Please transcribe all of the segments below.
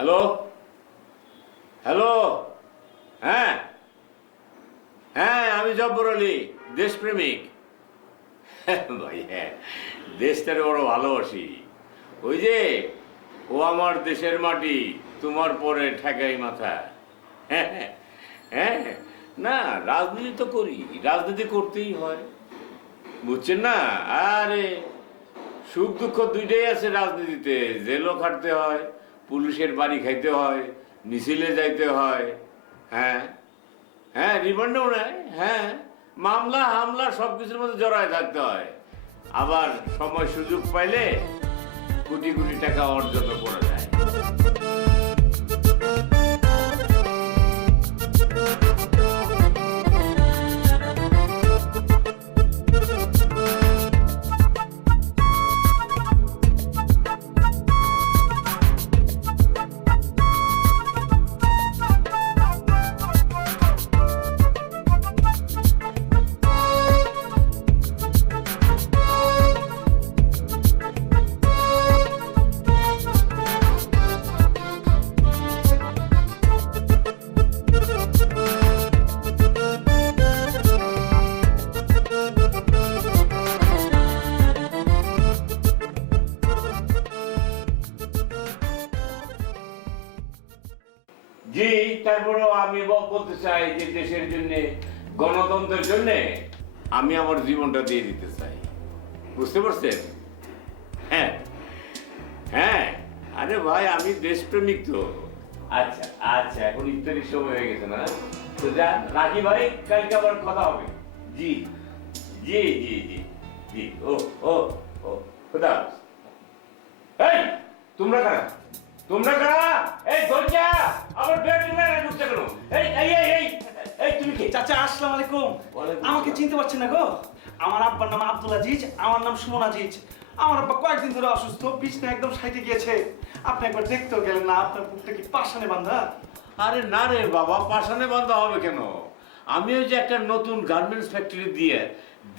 Hello hello, হ্যাঁ হ্যাঁ, আমি জব্বর আলী, দেশপ্রেমিক। ভাই হ্যাঁ, দেশটারে বড় ভালোবাসি। ওই যে ও আমার দেশের মাটি, তোমার পরে ঠেকাই মাথা। হ্যাঁ হ্যাঁ, না রাজনীতি তো করি, রাজনীতি করতেই হয়, বুঝছেন না? আরে সুখ দুঃখ দুইটাই আছে রাজনীতিতে। জেলও খাটতে হয়, পুলিশের বাড়ি খাইতে হয়, মিছিলে যাইতে হয়। হ্যাঁ হ্যাঁ, রিমান্ডও নেয়। হ্যাঁ, মামলা হামলা সব কিছুর মধ্যে জড়ায় থাকতে হয়। আবার সময় সুযোগ পাইলে কোটি কোটি টাকা অর্জন করা যায়। জি, তারপরেও আমি বলতে চাই যে দেশের জন্য, গণতন্ত্রের জন্য আমি আমার জীবনটা দিয়ে দিতে চাই। বুঝতে পারছেন? হ্যাঁ হ্যাঁ, আরে ভাই আমি দেশপ্রেমিক তো। আচ্ছা আচ্ছা, এখন ইফতারির সময় হয়ে গেছে না? তো যা রাখি ভাই, কালকে আবার কথা হবে। জি জি জি জি জি, ও ও ও, খোদা হাফেজ। এই তোমরা কারা? তোমরা কারা? এই দরজা আমার বেডরুমে ঢুকতে কেন? এই এই এই এই এই, তুমি কে? চাচা আসসালামু আলাইকুম। ওয়ালাইকুম আমাকে আসসালাম। চিনতে পারছেন না গো? আমার আব্বার নাম আব্দুল আজিজ, আমার নাম সুমন আজিজ। আমার আব্বা কয়েকদিন ধরে অসুস্থ, বিছনা একদম সাইটে গিয়েছে। আপনি একবার দেখতেও গেলেন না? আপনার বুকটা কি পাশানে বাঁধা? আরে না রে বাবা, পাশানে বাঁধা হবে কেন? আমি ওই যে একটা নতুন গার্মেন্টস ফ্যাক্টরি দিয়ে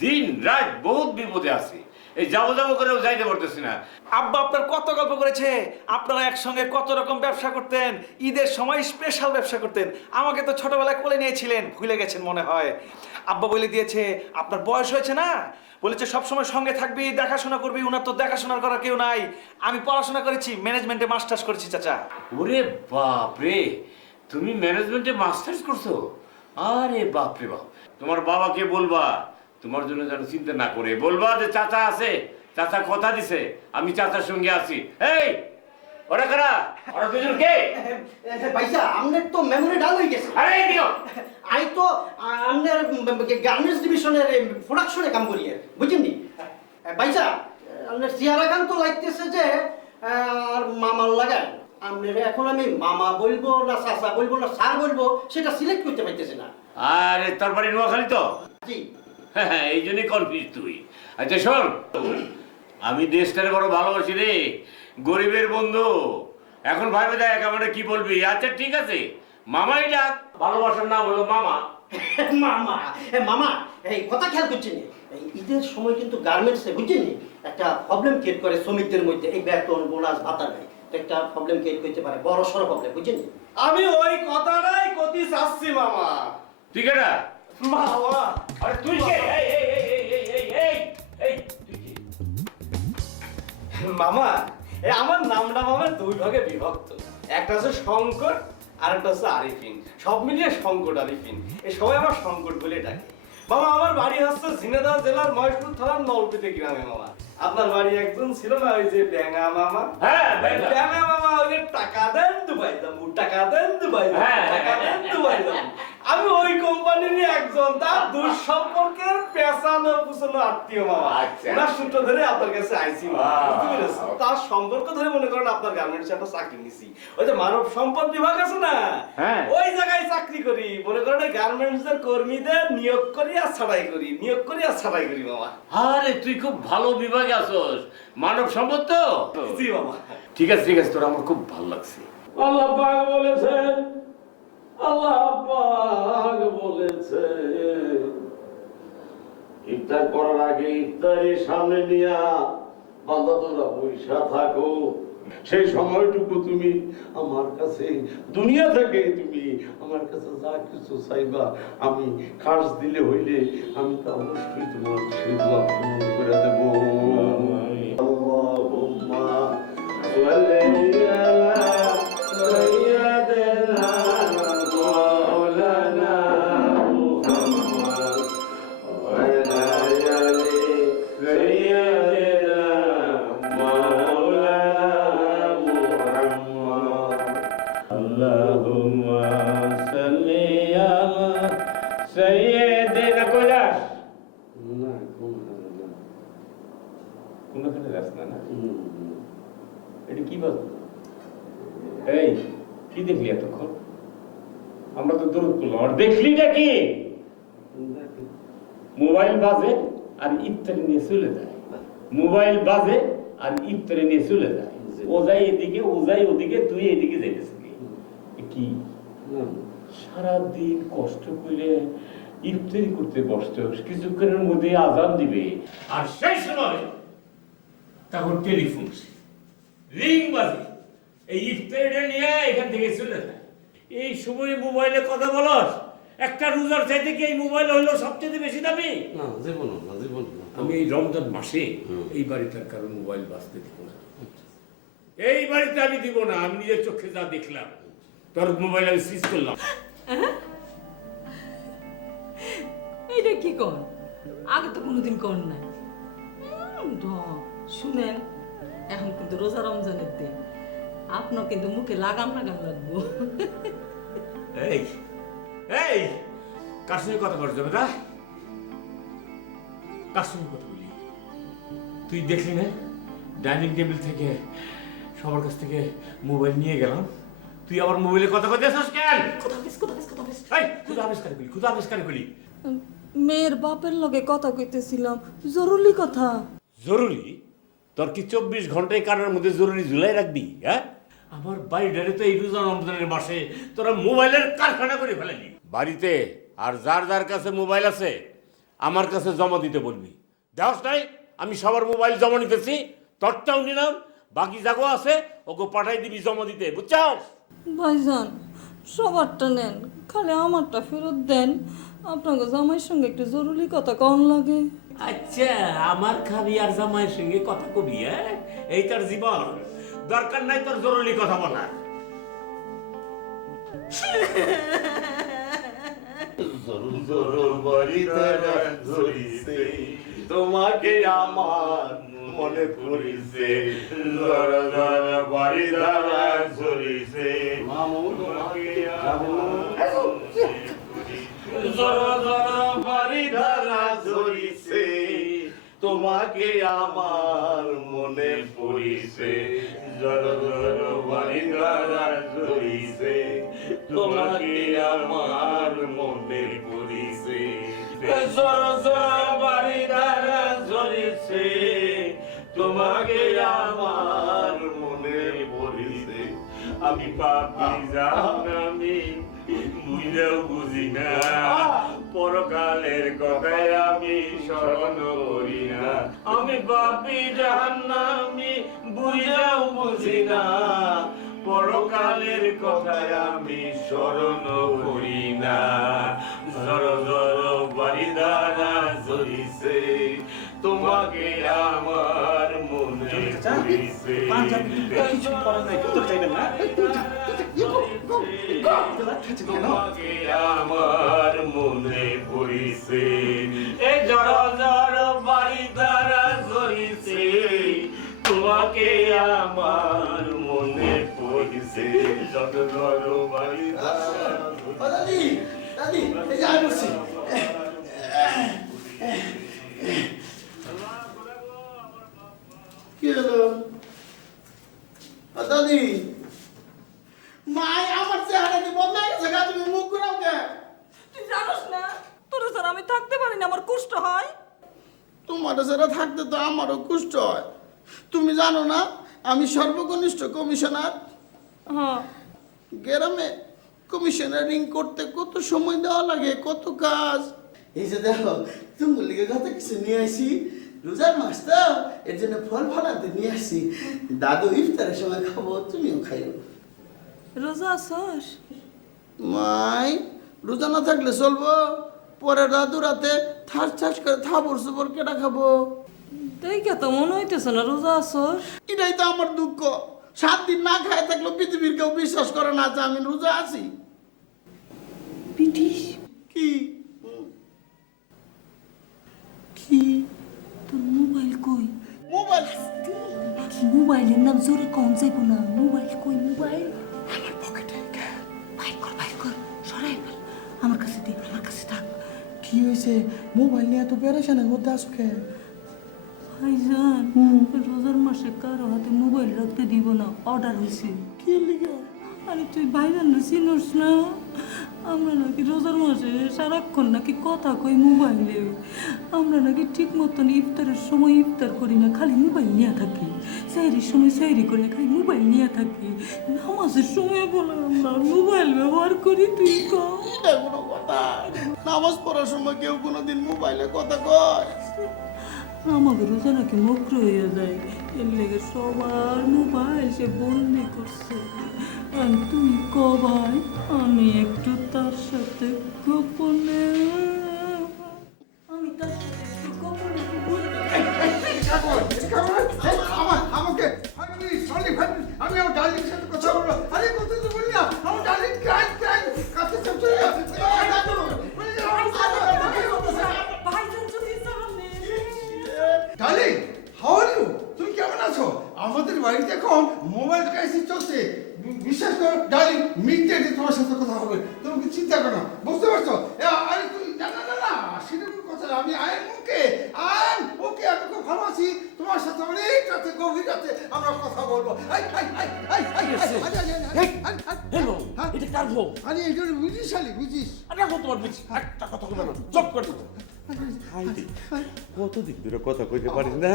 দিন রাত বহুত বিপদে আছি। এই যাবো যাবো করেও যাইতে পারতেছি না। আব্বা আপনার কত গল্প করেছে, আপনারা একসঙ্গে কত রকম ব্যবসা করতেন, ঈদের সময় স্পেশাল ব্যবসা করতেন। আমাকে তো ছোটবেলায় কোলে নিয়েছিলেন, ভুলে গেছেন মনে হয়। আব্বা বলে দিয়েছে আপনার বয়স হয়েছে না, বলেছে সবসময় সঙ্গে থাকবি, দেখাশোনা করবি। ওনার তো দেখাশোনা করার কেউ নাই। আমি পড়াশোনা করেছি, ম্যানেজমেন্টে মাস্টার্স করেছি চাচা। ওরে বাপ রে, তুমি ম্যানেজমেন্টে মাস্টার্স করছো? আরে বাপ রে বাপ, তোমার বাবাকে বলবা তোমার জন্য যেন চিন্তা না করে, বলবা যে চাচা আছে, চাচা কথা দিছে, আমি চাচার সঙ্গে আছি। এই ওরা কারা? ওরা দুজন কে? ভাইসা আমনের তো মেমোরি ডাল হয়ে গেছে। আরে এদিকে আই তো আমনের গার্মেন্টস ডিভিশনের প্রোডাকশনে কাম করি, বুঝছেন ভাইসা? আমনের চেহারা গান তো লাগতেছে যে আর মামার লাগায়। আমনের এখন আমি মামা বলবো না চাচা বলবো না স্যার বলবো, সেটা সিলেক্ট করতে পারতেছি না। আরে তোর বাড়ি নোয়াখালী তো? জি। হ্যাঁ, এই জন্যই কনফিউজ তুই। আচ্ছা শোন, আমি দেশটারে বড় ভালোবাসি রে, গরিবের বন্ধু। এখন ভাবে দেখ আমরা কি বলবি। আচ্ছা ঠিক আছে, মামাই ডাক, ভালোবাসার নাম হলো মামা। মামা মামা, এই কথা খেয়াল করছেন? এই ঈদের সময় কিন্তু গার্মেন্টসে বুঝছেন একটা প্রবলেম ক্রিয়েট করে শ্রমিকদের মধ্যে, এই বেতন বোনাস ভাতা নাই, একটা প্রবলেম ক্রিয়েট করতে পারে, বড় সড় প্রবলেম, বুঝছেন? আমি ওই কথাটাই কতি চাচ্ছি মামা। ঠিক আছে? মামা আরে তুই কে? এই এই এই এই এই এই এই এই তুই কে? মামা আমার নামটা মামা দুই ভাগে বিভক্ত, একটা হচ্ছে শঙ্কর আর একটা হচ্ছে আরিফিন। সব মিলিয়ে শঙ্কর আরিফিন, এই সবাই আমার শঙ্কর বলে ডাকে। মামা আমার বাড়ি হচ্ছে ঝিনাইদহ জেলার মহেশপুর থানার নলপিতে গ্রামে। মামা আপনার বাড়ি একজন ছিল না, ওই যে ব্যাঙা মামা? হ্যাঁ ব্যাঙা। ব্যাঙা মামা, ওই যে টাকা দেন দুবাই যাবো, টাকা দেন দুবাই যাবো, হ্যাঁ, টাকা দেন দুবাই যাবো। আমি ওই কোম্পানিরই একজন, তার দুঃসম্পর্কের পেছানো পুছানো আত্মীয় মামা। আচ্ছা। ওনার সূত্র ধরে আপনার কাছে আইছি মামা, বুঝতে পেরেছো? আহ। তার সম্পর্ক ধরে মনে করেন আপনার গার্মেন্টসে একটা চাকরি নিছি। ওই যে মানব সম্পদ বিভাগ আছে না, হ্যাঁ। ওই জায়গায় চাকরি করি। মনে করেন এই গার্মেন্টসের কর্মীদের নিয়োগ করি আর ছাঁটাই করি, নিয়োগ করি আর ছাঁটাই করি মামা। আরে তুই খুব ভালো বিভাগে আছোস, মানব সম্পদ তো? জি মামা। ঠিক আছে ঠিক আছে, তোর আমার খুব ভালো লাগছে। আল্লাহ পাক বলেছেন, আল্লাহ পাক বলেছে ইফতার করার আগে ইফতারের সামনে নিয়া বান্দা তোরা পয়সা থাকো, সেই সময়টুকু তুমি আমার কাছে, দুনিয়া থেকে তুমি আমার কাছে যা কিছু চাইবা, আমি খাস দিলে হইলে আমি তা অবশ্যই তোমার সেই দোয়া পূরণ করে দেব। আল্লাহুম্মা সাল্লি আলা সাইয়্যিদিনা মাওলানা মুহাম্মদ ওয়া আলা আলি সাইয়্যিদিনা মাওলানা মুহাম্মদ। আল্লাহুম্মা সাল্লি আলা সাইয়্যিদিনা কৈলাস না কোনখানে যাস না না এটা কি বাজে? এই কি দেখলি এতক্ষণ? আমরা তো দৌড় করলাম, আর দেখলিটা কি? মোবাইল বাজে আর ইফতারি নিয়ে চলে যায়, মোবাইল বাজে আর ইফতারি নিয়ে চলে যায়। ও যায় এদিকে, ও যায় ওদিকে, তুই এদিকে যাইতেছিস কি? সারাদিন কষ্ট করে ইফতারি করতে বসতে, কিছুক্ষণের মধ্যে আজান দিবে, আর সেই সময় তখন টেলিফোন রিং বাজে, এই ইফতারিটা নিয়ে এখান থেকে চলে যায়। এই সময় মোবাইলে কথা বলস, একটা রোজার চাইতে কি এই মোবাইল হইলো সবচেয়ে বেশি দামি? না জীবন না, জীবন না। আমি এই রমজান মাসে এই বাড়িটার কারণ মোবাইল বাঁচতে দিব না, এই বাড়িতে আমি দিব না। আমি নিজের চোখে যা দেখলাম, তোর মোবাইল আমি সুইচ করলাম। এইটা কি কর? আগে তো কোনোদিন কর নাই। শুনেন, এখন কিন্তু রোজা রমজানের দিন, আপনার কিন্তু মুখে লাগাম লাগাম লাগবো। এই এই কার সঙ্গে কথা বলা যাবে না? কার সঙ্গে কথা বলি? তুই দেখলি না ডাইনিং টেবিল থেকে সবার কাছ থেকে মোবাইল নিয়ে গেলাম, তুই আবার মোবাইলে কথা কইতে আসছিস কেন? কথা বলিস, কথা বলিস, কথা বলিস। এই খুদা আবিষ্কার করি, খুদা আবিষ্কার করি। মেয়ের বাপের লগে কথা কইতেছিলাম, জরুরি কথা। জরুরি? তোর কি 24 ঘন্টায় কারোর মধ্যে জরুরি ঝুলাই রাখবি? হ্যাঁ, আমার বাড়িটারে তো এই রোজা রমজানের মাসে তোরা মোবাইলের কারখানা করে ফেলেনি। বাড়িতে আর যার যার কাছে মোবাইল আছে আমার কাছে জমা দিতে বলবি। দেওয়াস নাই? আমি সবার মোবাইল জমা নিতেছি, তোরটাও নিলাম, বাকি জাগো আছে ওকে পাঠাই দিবি জমা দিতে, বুঝছাস? ভাইজান, সবারটা নেন, খালি আমারটা ফেরত দেন। আপনাকে জামাইয়ের সঙ্গে একটু জরুরি কথা কন লাগে। আচ্ছা, আমার খাবি আর জামাইয়ের সঙ্গে কথা কবি? হ্যাঁ, এই তোর জীবন, দরকার নাই তোর জরুরি কথা বলার। তোমাকে আমার মনে পড়িছে, জরা জরা বাড়ি ধারা ঝরিছে, জরা জরা বাড়ি ধারা ঝরিছে, তোমাকে আমার মনে পড়িছে, জরা জরা বাড়ি ধারা ঝরিছে, তোমাকে আমার মনে পড়িছে, জরা জরা বাড়ি ধারা ঝরিছে, তোমাকে আমার মনে পড়িছে। আমি পাপি জানি, বুঝেও বুঝি না, পরকালের কথায় আমি স্মরণ করি না। আমি পাপি জাহান্নামী, বুঝেও বুঝি না, পরকালের কথায় আমি স্মরণ করি না। জর জর বাড়ি দ্বারা ঝরিছে, তোমাকে আমার মনে পড়িছে, তোমাকে আমার মনে পড়িছে, এ জর জর বাড়ি দ্বারা ঝরিছে, তোমাকে আমার মনে পড়িছে, জর জর বাড়ি দ্বারা। দাদি, দাদি, এই যে আমি বলছি। কি হলো দাদি? মাই আমার চেহারা কি বদলাই গেছে? তুমি মুখ ঘুরাও কে? তুই জানোস না, তোর স্যার আমি থাকতে পারি না, আমার কষ্ট হয়। তোমার যারা থাকতে তো আমারও কষ্ট হয়। তুমি জানো না আমি সর্বকনিষ্ঠ কমিশনার। হ্যাঁ, গ্রামে কমিশনারিং করতে কত সময় দেওয়া লাগে, কত কাজ। এই যে দেখো, তুমি লিগে কথা কিছু নিয়ে আসি, রোজার মাস তো এর জন্য ফল ফলাতে নিয়ে আসছি। দাদু ইফতারের সময় খাবো, তুমিও খাইও। রোজা আছস? মাই রোজা না থাকলে চলবো? পরে দাদু রাতে থাস থাস করে থাবর সুবর কেটা খাবো? দেখে তো মনে হইতেছে না রোজা আছস। এটাই তো আমার দুঃখ। 7 দিন না খায় থাকলেও পৃথিবীর কেউ বিশ্বাস করে না যে আমি রোজা আছি। পিটিস কি কি তোর মোবাইল কই? মোবাইল? মোবাইলের নাম জোরে কম যাইব না। মোবাইল কই? মোবাইল আমার পকেটে। বাইর কর সরাই ফেল। আমার কাছে দে, আমার কাছে থাক। কি হয়েছে? মোবাইল নিয়ে এত পেরেশানের মধ্যে আসো কে? ভাইজান, রোজার মাসে কারো হাতে মোবাইল রাখতে দিব না, অর্ডার হয়েছে। কি লিখে? আরে তুই ভাইজান না চিনোস না? আমরা নাকি রোজার মাসে সারাক্ষণ নাকি কথা কই মোবাইলে। আমরা নাকি ঠিক মতন ইফতারের সময় ইফতার করি না, খালি মোবাইল নিয়ে থাকি। সাইরির সময় সাইরি করি না, খালি মোবাইল নিয়ে থাকি। নামাজের সময় বলে আমরা মোবাইল ব্যবহার করি। তুই কম এটা কোনো কথা? নামাজ পড়ার সময় কেউ কোনোদিন মোবাইলে কথা কয়? আমাকে রোজা নাকি মক্র হয়ে যায়, এর লেগে সবার মোবাইল সে বন্দি করছে। আর তুই ক ভাই, আমি একটু তার সাথে গোপনে আমাকে আমি আমার ডার্লিং সাথে কথা বলবো। আরে কথা তো বলি না, আমার ডার্লিং ক্রাই কাছে চলে ডার্লিং, হাউ আর ইউ? তুমি কেমন আছো? আমাদের বাড়িতে এখন মোবাইল ক্রাইসিস চলছে। বিশ্বাস করো ডার্লিং, মিনিটে তোমার সাথে কথা হবে। তুমি কি চিন্তা করো না, বুঝতে পারছো? আরে তুমি না সেরকম কথা না। আমি আইন ওকে আমি খুব ভালো আছি। তোমার সাথে অনেক রাতে গভীর রাতে আমরা কথা বলবো। এটা কার বউ? আরে এই জন্য বুঝিস বুঝিস। আরে এখন তোমার বুঝি একটা কথা বলবো না, জব করে দেবো। কতদিন ধরে কথা কইতে পারিস না।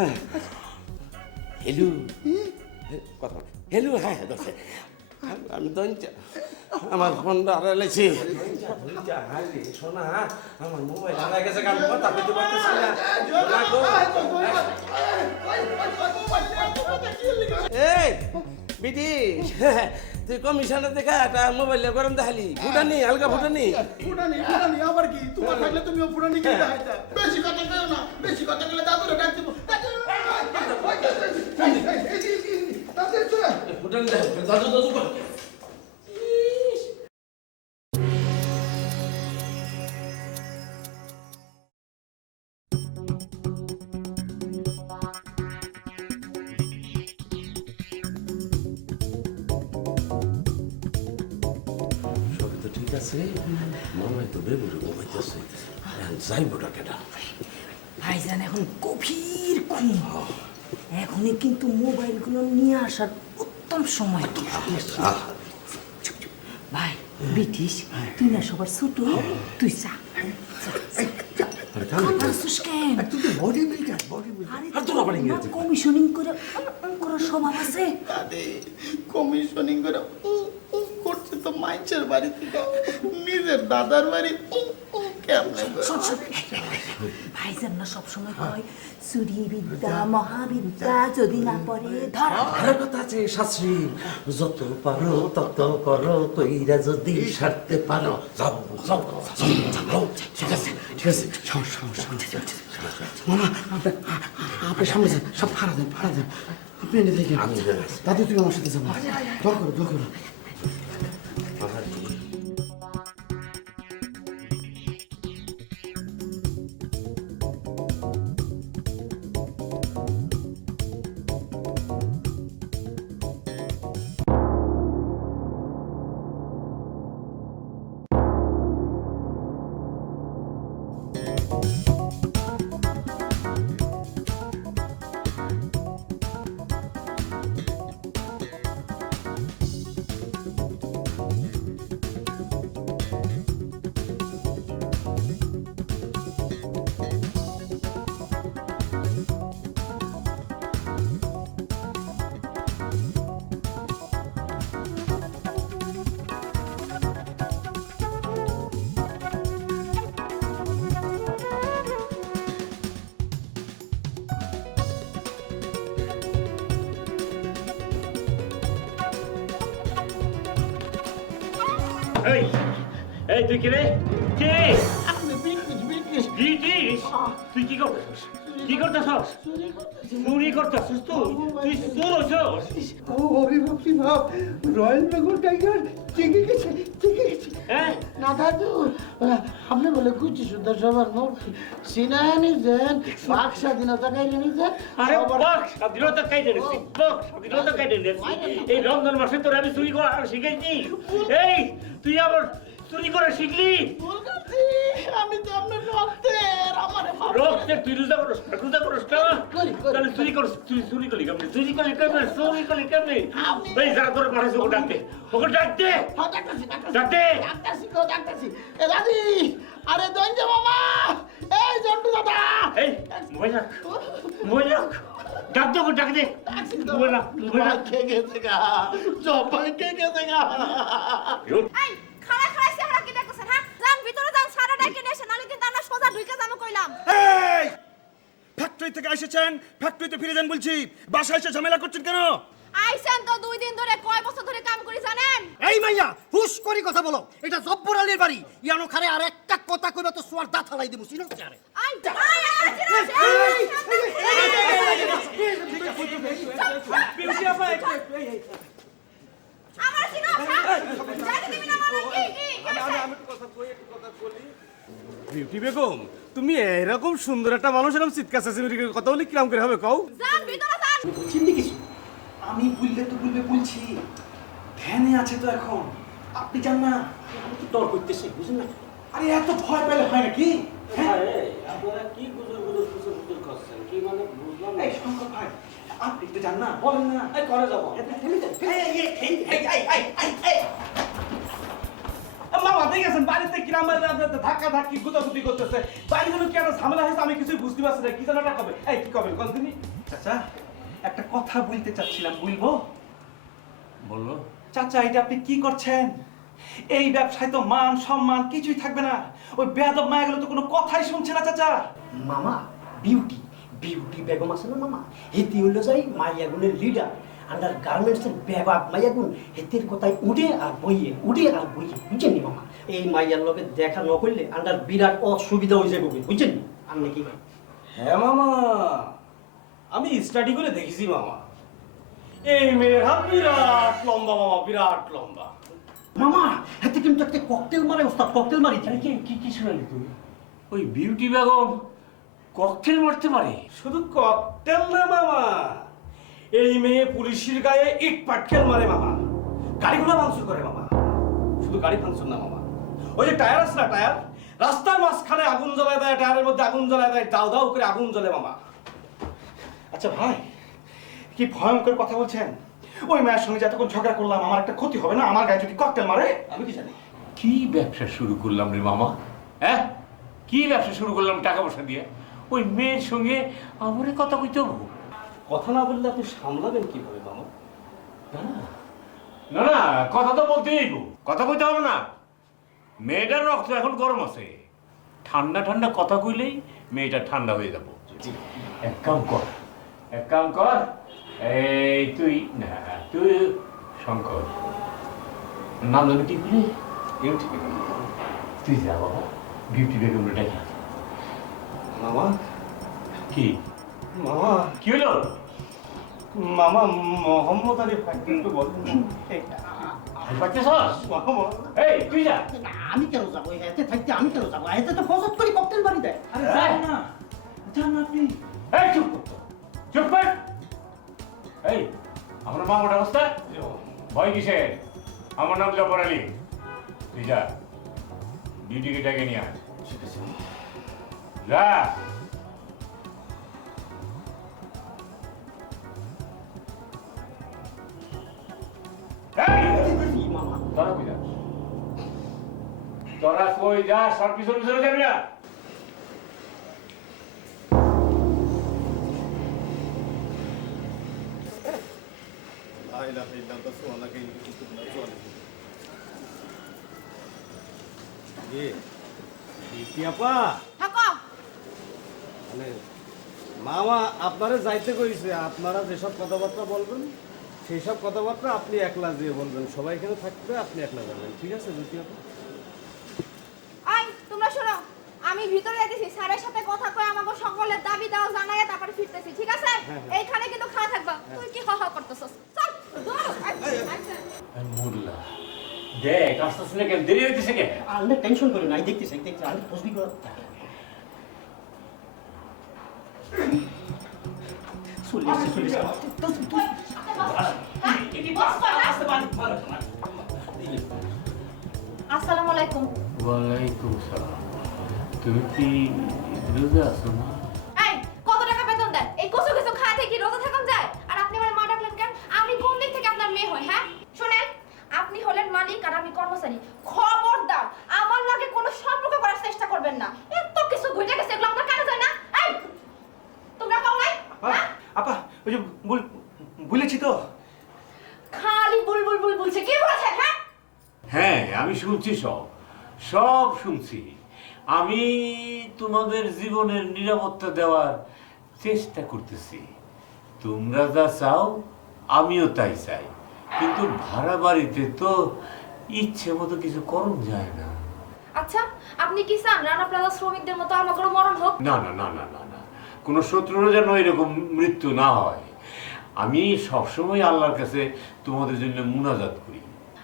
হ্যালো কথা, হ্যালো। হ্যাঁ দোস্ত, আমি তো আমার ফোনটা হারাইছি। শোনা, আমার মোবাইল হারাই গেছে, আমি কথা বলতে পারতেছি না। এই বিটি, তুই কমিশনের দেখা একটা মোবাইলে গরম দেখালি, ফুটানি হালকা ফুটানি। ফুটানি আবার কি? তোমার থাকলে তুমিও ফুটানি কিনে দেখাইতা। বেশি কথা কইও না, বেশি কথা কইলে দাদুরে ডাক দিব। ফুটানি দেখ, দাদু দাদু কর। ঠিক আছে, মামাই তো বেবুরে ঘুমাইতেছে, যাইবোটা কেটা? ভাইজান এখন গভীর ঘুম, এখনই কিন্তু মোবাইলগুলো নিয়ে আসার উত্তম সময়। ভাই ব্রিটিশ, তুই না সবার ছোট, তুই যা। কমিশনিং করে স্বভাব আছে। কমিশনিং করে করছে তো মাইন্সের বাড়ি থেকে নিজের দাদার বাড়ি কেমন? ভাইজান না সবসময় কয় চুরি বিদ্যা মহাবিদ্যা যদি না পড়ে ধরা। আরো কথা আছে শাস্ত্রী, যত পারো তত করো, কইরা যদি সারতে পারো। যাও যাও যাও, ঠিক আছে ঠিক আছে। মামা আপনি সামনে যান, সব ভাড়া দেন আপনি এনে দেখেন। আমি দাদু তুমি আমার সাথে যাবো, দোয়া করো। এই এই তুই কে রে কে আপনি ব্রিটিশ ব্রিটিশ ব্রিটিশ তুই কি করতেছিস কি করতেছস চুরি করতেছিস তুই চোর হইছস অভিভাবক বিভাগ রয়্যাল বেঙ্গল টাইগার চেকে গেছে হ্যাঁ না দাদু আপনি বলে কুচি সুন্দর সবার মুখ সিনানি দেন বাক স্বাধীনতা কাইলে নিতে আরে বাক স্বাধীনতা কাইটে নিছি বাক স্বাধীনতা কাইটে নিছি এই রমজান মাসে তোর আমি চুরি করা শিখাইছি এই তুই আবার চুরি করে শিখলি আমি তো আপনার রক্তের আমার রক্তে তুই রোজা করস না তাহলে চুরি করস চুরি করলি কেমনে চুরি করলি কেমনে এই যারা তোর মাঠে ওকে ডাকতে ডাক্তারছি এ দাদি আরে দঞ্জে মামা এই জন্টু দাদা এই মোবাইল রাখ ডাক দে মোবাইল রাখ কে গেছে গা জবাই কে গেছে গা এই খাড়া খাড়া চেহারা কি দেখছেন হ্যাঁ যান ভিতরে যান সারা ডাইকে নিয়ে এসেন নালে কিন্তু আমরা সোজা ঢুকে যাবো কইলাম এই ফ্যাক্টরি থেকে এসেছেন ফ্যাক্টরিতে ফিরে যান বলছি বাসায় এসে ঝামেলা করছেন কেন আইছেন তো 2 দিন ধরে কয় বছর ধরে কাম করি জানেন এই মাইয়া হুশ করি কথা বলো এটা জব্বর আলীর বাড়ি ইয়ানো খারে আর একটা কথা কইবা তো সোয়ার দাঁত হালাই দেবো চিনো আরে আমার চিনো যাইতে দিবি না মানে বিউটি বেগম তুমি এরকম সুন্দর একটা মানুষ এরকম চিৎকার চেঁচামেচি করে কথা বলে কিরাম করে হবে কও যান ভিতরে যান চিন্তি কিছু আমি বলছি ধ্যানে আছে তো এখন আপনি জান না আমি তো ডর করতেছি বুঝলেন না আরে এত ভয় পেলে হয় নাকি আপনারা কি গুজর করছেন কি মানে বুঝলাম এই শঙ্কর ভাই আপনি তো জান না বলেন না এই করে যাবো মামা দেখেছেন বাড়িতে কিরাম ধাক্কা ধাক্কি গুতাগুতি করতেছে বাড়ি যেন কি একটা ঝামেলা হয়েছে আমি কিছুই বুঝতে পারছি না কি যেন একটা কবে এই কি কবে কোন দিনই চাচা একটা কথা বলতে চাচ্ছিলাম বলবো বললো চাচা এটা আপনি কি করছেন এই ব্যবসায় তো মান সম্মান কিছুই থাকবে না ওই বেয়াদব মায়াগুলো তো কোনো কথাই শুনছে না চাচা মামা বিউটি বেগম আছে না মামা হেতি হইলো যাই মাইয়াগুনের লিডার আন্ডার গার্মেন্টসের বেবাক মাইয়াগুন হেতির কথায় উড়ে আর বইয়ে বুঝছেন নি মামা এই মাইয়ার লোকে দেখা ন করলে আন্ডার বিরাট অসুবিধা হয়ে যাবে বুঝছেন নি আপনি কি হ্যাঁ মামা আমি স্টাডি করে দেখেছি মামা এই মেয়ের হাত বিরাট লম্বা মামা বিরাট লম্বা মামা হেতে কিন্তু একটা ককটেল মারে ওস্তাদ ককটেল মারি কি শুনালি তুমি ওই বিউটি বেগম ককটেল মারতে পারে শুধু ককটেল না মামা এই মেয়ে পুলিশের গায়ে ইট পাটকেল মারে মামা গাড়িগুলো ভাঙচুর করে মামা শুধু গাড়ি ভাঙচুর না মামা ওই যে টায়ার আছে না টায়ার রাস্তার মাঝখানে আগুন জ্বলায় দেয় টায়ারের মধ্যে আগুন জ্বলায় দেয় দাও দাও করে আগুন জ্বলে মামা আচ্ছা ভাই কি ভয়ঙ্কর কথা বলছেন ওই মায়ের সঙ্গে যতক্ষণ ঝগড়া করলাম আমার একটা ক্ষতি হবে না আমার গায়ে যদি ককটেল মারে আমি কি জানি কি ব্যবসা শুরু করলাম রে মামা হ্যাঁ কি ব্যবসা শুরু করলাম টাকা পয়সা দিয়ে ওই মেয়ের সঙ্গে আমারে কথা কইতে হবো কথা না বললে আপনি সামলাবেন কিভাবে মামা না না কথা তো বলতেই হইব কথা কইতে হবে না মেয়েটার রক্ত এখন গরম আছে ঠান্ডা ঠান্ডা কথা কইলেই মেয়েটা ঠান্ডা হয়ে যাবো এক কাম কর এই তুই শঙ্কর নাম জানি কি বলি বিউটি বেগম তুই যা বাবা বিউটি বেগম ডাকি মামা কি মামা কি হলো মামা মোহাম্মদ আলী ভাইকে একটু বলুন মামা এই তুই যা আমি কেন যাবো হেতে থাকতে আমি কেন যাবো হেতে তো ফসত করে ককটেল মারি দেয় আরে যান না আপনি এই চুপ কর এই আমার মামার অবস্থা ভয় কিসে আমার নাম জফর আলী তুই যা ডিউটিকে ডেকে নিয়ে আয় যা তোরা কই যা সব পিছনে পিছনে যাবি না আপা থাকো মানে মামা আপনারা যাইতে কইছে আপনারা যেসব কথাবার্তা বলবেন সেই সব কথাবার্তা আপনি একলা দিয়ে বলবেন, সবাই এখানে থাকবে, আপনি একলা যাবেন, ঠিক আছে জ্যোতি আপু? আই তোমরা শোনো, আমি ভিতরে যাইতেছি, স্যারের সাথে কথা কই আমাকে সকলের দাবি দাও জানাইয়া তারপরে ফিরতেছি, ঠিক আছে? এইখানে কিন্তু খাওয়া থাকবা। তুই কি খাওয়া করতেছস? চল দৌড়। আচ্ছা মোল্লা দেখ আসতেছে না কেন, দেরি হইতেছে কেন? আপনি টেনশন করেন না, দেখতেছি আমি তসবি করে চলে এসছে। আসসালামু আলাইকুম। ওয়ালাইকুম সালাম। তুমি কি রোজা আছো না? এই কত টাকা বেতন দেন? এই কচু কচু খাওয়া থেকে কি রোজা থাকুন যায়? আর আপনি আমার মা ডাকলেন কেন? আমি কোন দিক থেকে আপনার মেয়ে হই, হ্যাঁ? শুনেন, আপনি হলেন মালিক আর আমি কর্মচারী। খবরদার আমার লাগে কোনো সম্পর্ক করার চেষ্টা করবেন না। এত কিছু ঘটে গেছে, এগুলো আপনার কেন যায় না? এই তোমরা কও নাই? আপা ওই যে বলেছি তো। খালি বুলবুল বুল বলছে, কি বলেছে? হ্যাঁ হ্যাঁ আমি শুনছি, সব শুনছি। আমি তোমাদের জীবনের নিরাপত্তা দেওয়ার চেষ্টা করতেছি। তোমরা যা চাও আমিও তাই চাই, কিন্তু ভাড়া বাড়িতে তো ইচ্ছে মতো কিছু করণ যায় না। আচ্ছা, আপনি কি চান রানা প্লাজা শ্রমিকদের মতো আমাকেও মরণ হোক? না না না না না না, কোনো শত্রুরও যেন এরকম মৃত্যু না হয়। আমি সবসময় আল্লাহর কাছে তোমাদের জন্য মুনাজাত করি।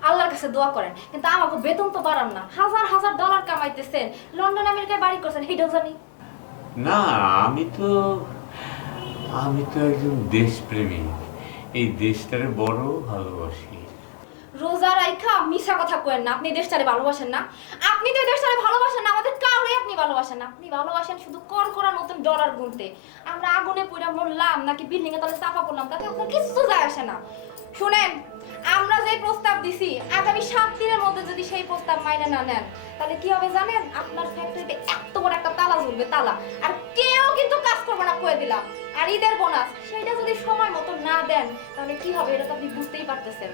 আল্লাহর কাছে দোয়া করেন, কিন্তু আমাকে বেতন তো বাড়ান না। হাজার হাজার ডলার কামাইতেছেন, লন্ডন আমেরিকায় বাড়ি করছেন, এইটাও জানি। না আমি তো একজন দেশপ্রেমী, এই দেশটারে বড় ভালোবাসি। রোজা রাইখা মিছা কথা কইেন না। আপনি দেশটারে ভালোবাসেন না? আপনি তো দেশটারে ভালোবাসেন না, আমাদের কাউরে আপনি ভালোবাসেন না। আপনি ভালোবাসেন শুধু কর করা নতুন ডলার গুনতে। আমরা আগুনে পুড়ে মরলাম নাকি বিল্ডিং এ তলে চাপা পড়লাম তাতে আপনার কিছু যায় আসে না। শুনেন, আমরা যে প্রস্তাব দিছি, আগামী 7 দিনের মধ্যে যদি সেই প্রস্তাব মাইনে না নেন, তাহলে কি হবে জানেন? আপনার ফ্যাক্টরিতে এত বড় একটা তালা ঝুলবে, তালা, আর কেউ কিন্তু কাজ করবে না, কয়ে দিলাম। আর ঈদের বোনাস সেটা যদি সময় মতো না দেন, তাহলে কি হবে এটা তো আপনি বুঝতেই পারতেছেন।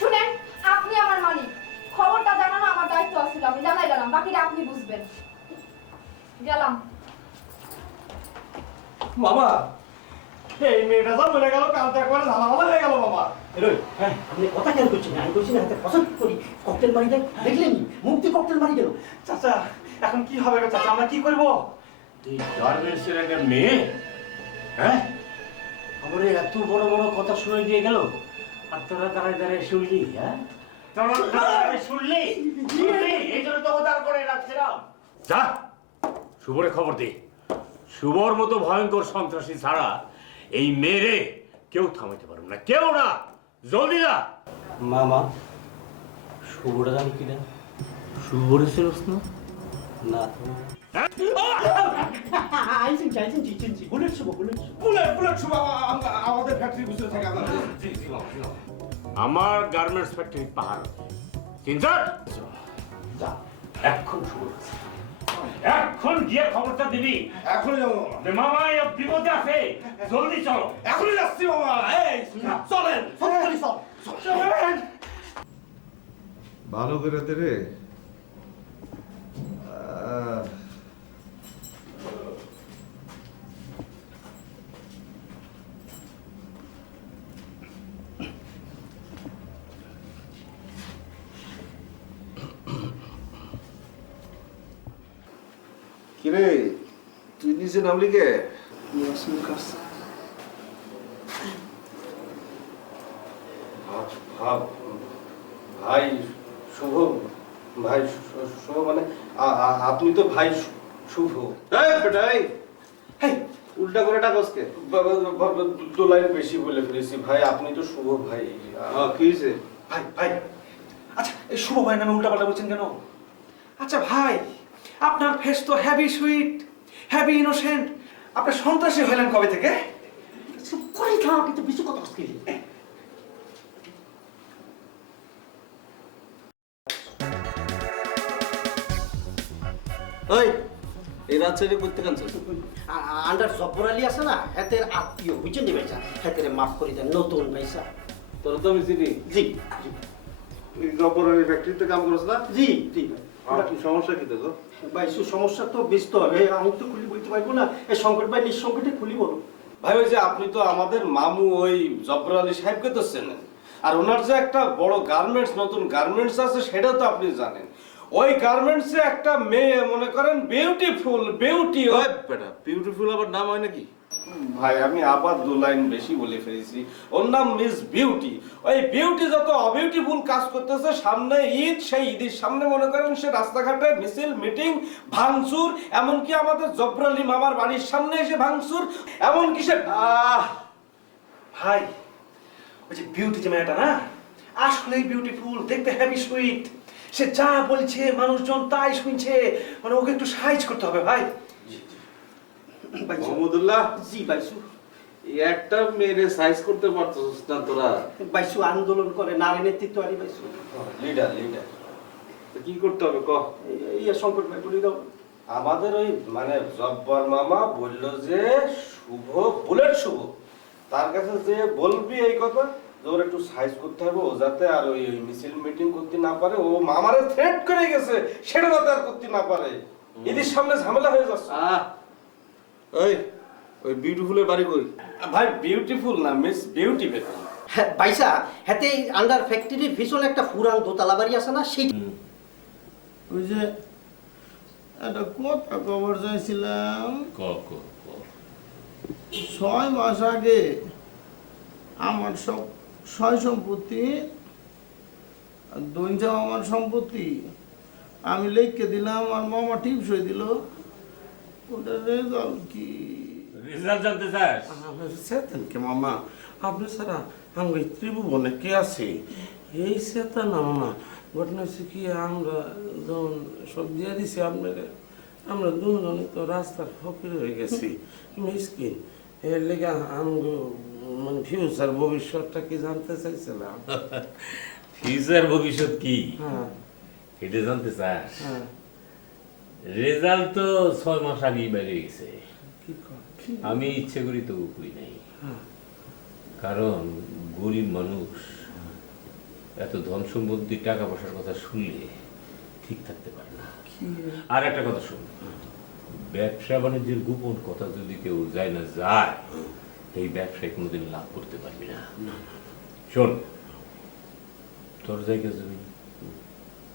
শুনেন, আপনি আমার মালিক, খবরটা জানানো আমার দায়িত্ব ছিল, আমি জানাই গেলাম, বাকিটা আপনি বুঝবেন। গেলাম। মামা এই মেয়েটা যা বলে গেল, কালটা একবার ঝালামালা হয়ে গেল মামা। এরই হ্যাঁ, আপনি কথা কেন করছেন? আমি বলছি না হাতে পছন্দ করি ককটেল মারি দেন, দেখলেন মুক্তি ককটেল মারি গেল। চাচা এখন কি হবে গো চাচা, আমরা কি করব? তুই গার্মেন্টসের একটা মেয়ে, হ্যাঁ, আমার এত বড় বড় কথা শুনে দিয়ে গেল, আর তোরা দাঁড়ায় দাঁড়ায় শুনলি? হ্যাঁ, তোরা দাঁড়ায় শুনলি? এই জন্য তো উদার করে রাখছিলাম। যা শুভরে খবর দে, শুভর মতো ভয়ঙ্কর সন্ত্রাসী ছাড়া এই মেয়েরে কেউ থামাইতে পারবে না, কেউ না। জলদি না। মামা শুভটা জানি কিনা? শুভরে ছিলস না? না আইসেন চিনছি, বুলেট শুভ। বুলেট শুভ আমাদের ফ্যাক্টরি বুঝতে থাকে আমাদের। আমার গার্মেন্টস ফ্যাক্টরি পাহাড় চিন্তা যা এখন শুরু, এখন গিয়ে খবরটা দিবি। এখনই যাবো যে মামা এই বিপদে আছে, জলদি চলো। এখনই যাচ্ছি বাবা। এই চলেন চলেন। ভালো করে দে রে। কিরে তুই নিচে নামলি কে? ভাই শুভ, ভাই শুভ মানে আপনি তো ভাই শুভ। উল্টা করে টাকসকে দু লাইন বেশি বলে ফেলেছি ভাই, আপনি তো শুভ ভাই। কি হয়েছে? ভাই ভাই, আচ্ছা এই শুভ ভাই নামে উল্টাপাল্টা বলছেন কেন? আচ্ছা ভাই, আপনার ফেস তো হ্যাভি সুইট, হ্যাভি ইনোসেন্ট। আপনি সন্ত্রাসী হলেন কবে থেকে? করে খাওয়া কিন্তু বেশি কথা আজকে। ওই এই রাত ছেড়ে করতে কানছো? আন্ডার জব্বর আলী আছে না, হাতের আত্মীয়, বুঝছেন নি ভাইসা? হাতের মাফ করে দেন, নতুন ভাইসা। তোর তো আমি চিনি। জি জব্বরের ফ্যাক্টরিতে কাম করছ না? জি জি সমস্যা কি দেখো ভাই, সমস্যা তো বিস্তর। আমি তো খুলি বলতে পারবো না, এই সংকট ভাই নিঃসংকটে খুলি বলো। ভাই ওই যে আপনি তো আমাদের মামু ওই জব্বর আলী সাহেবকে তো চেনেন, আর ওনার যে একটা বড় গার্মেন্টস, নতুন গার্মেন্টস আছে সেটাও তো আপনি জানেন। ওই গার্মেন্টসে একটা মেয়ে মনে করেন বিউটিফুল, বিউটি। ওই বেটা বিউটিফুল আবার নাম হয় নাকি? ভাই আমি আবার 2 লাইন বেশি বলে ফেলেছি, ওর নাম মিস বিউটি। ওই বিউটি যত অবিউটিফুল কাজ করতেছে, সামনে ঈদ, সেই ঈদের সামনে মনে করেন সে রাস্তাঘাটে মিছিল, মিটিং, ভাঙচুর, এমনকি আমাদের জব্বর আলী মামার বাড়ির সামনে এসে ভাঙচুর, এমনকি সে ভাই ওই যে বিউটি যে মেয়েটা না, আসলেই বিউটিফুল, দেখতে হ্যাপি সুইট। সে যা বলছে মানুষজন তাই শুনছে, মানে ওকে একটু সাহায্য করতে হবে ভাই। মোহাম্মদুল্লাহ, জি বাইসু। এই একটা মেয়েরে সাইজ করতে পারছিস না তোরা? বাইসু আন্দোলন করে নারী নেতৃত্ব আনি বাইসু। লিডার লিডার কি করতে হবে ক? এই সংকট ভাই বলি দাও। আমাদের ওই মানে জব্বর মামা বলল যে শুভ, বুলেট শুভ, তার কাছে যে বলবি এই কথা যে ওর একটু সাইজ করতে হবে, ও যাতে আর ওই মিছিল মিটিং করতে না পারে। ও মামারে থ্রেট করে গেছে, সেটা যাতে আর করতে না পারে। ঈদের সামনে ঝামেলা হয়ে যাচ্ছে। ওই বিউটিফুলের বাড়ি কই? ভাই বিউটিফুল না, মিস বিউটি বেটা। হ্যাঁ বাইসা, হাতে আন্ডার ফ্যাক্টরির ভীষণ একটা পুরান দোতলা বাড়ি আছে না, সেই ওই যে একটা কথা খবর চাইছিলাম। 6 মাস আগে আমার সব সয় সম্পত্তি, দৈঞ্জা আমার সম্পত্তি আমি লিখে দিলাম, আর মামা টিপস হয়ে দিল। ওটা রেজাল্ট কি? রেজাল্ট জানতে চাস? চেতেন কে মামা? আপনি ছাড়া আমি ত্রিভুবনে কে আছে? এই চেতন না মামা। ঘটনা হচ্ছে কি, আমরা যখন সব দিয়ে দিছি আপনাকে, আমরা দুজনে তো রাস্তার ফকির হয়ে গেছি, মিসকিন। এর লেগে আমগো মানে ফিউচার ভবিষ্যৎটা কি জানতে চাইছিলাম। ফিউচার ভবিষ্যৎ কি হ্যাঁ এটা জানতে চাস? হ্যাঁ। রেজাল্ট তো 6 মাস আগেই বেরিয়ে গেছে। কি কর? আমি ইচ্ছে করি তো কই নাই, হ্যাঁ। কারণ গরিব মানুষ এত ধন সম্পত্তি, টাকা পয়সার কথা শুনলে ঠিক থাকতে পারে না। আর একটা কথা শুন, ব্যবসা বাণিজ্যের গোপন কথা যদি কেউ যায় না যায়, এই ব্যবসায় কোনোদিন লাভ করতে পারবি না। শোন, তোর জায়গা জমি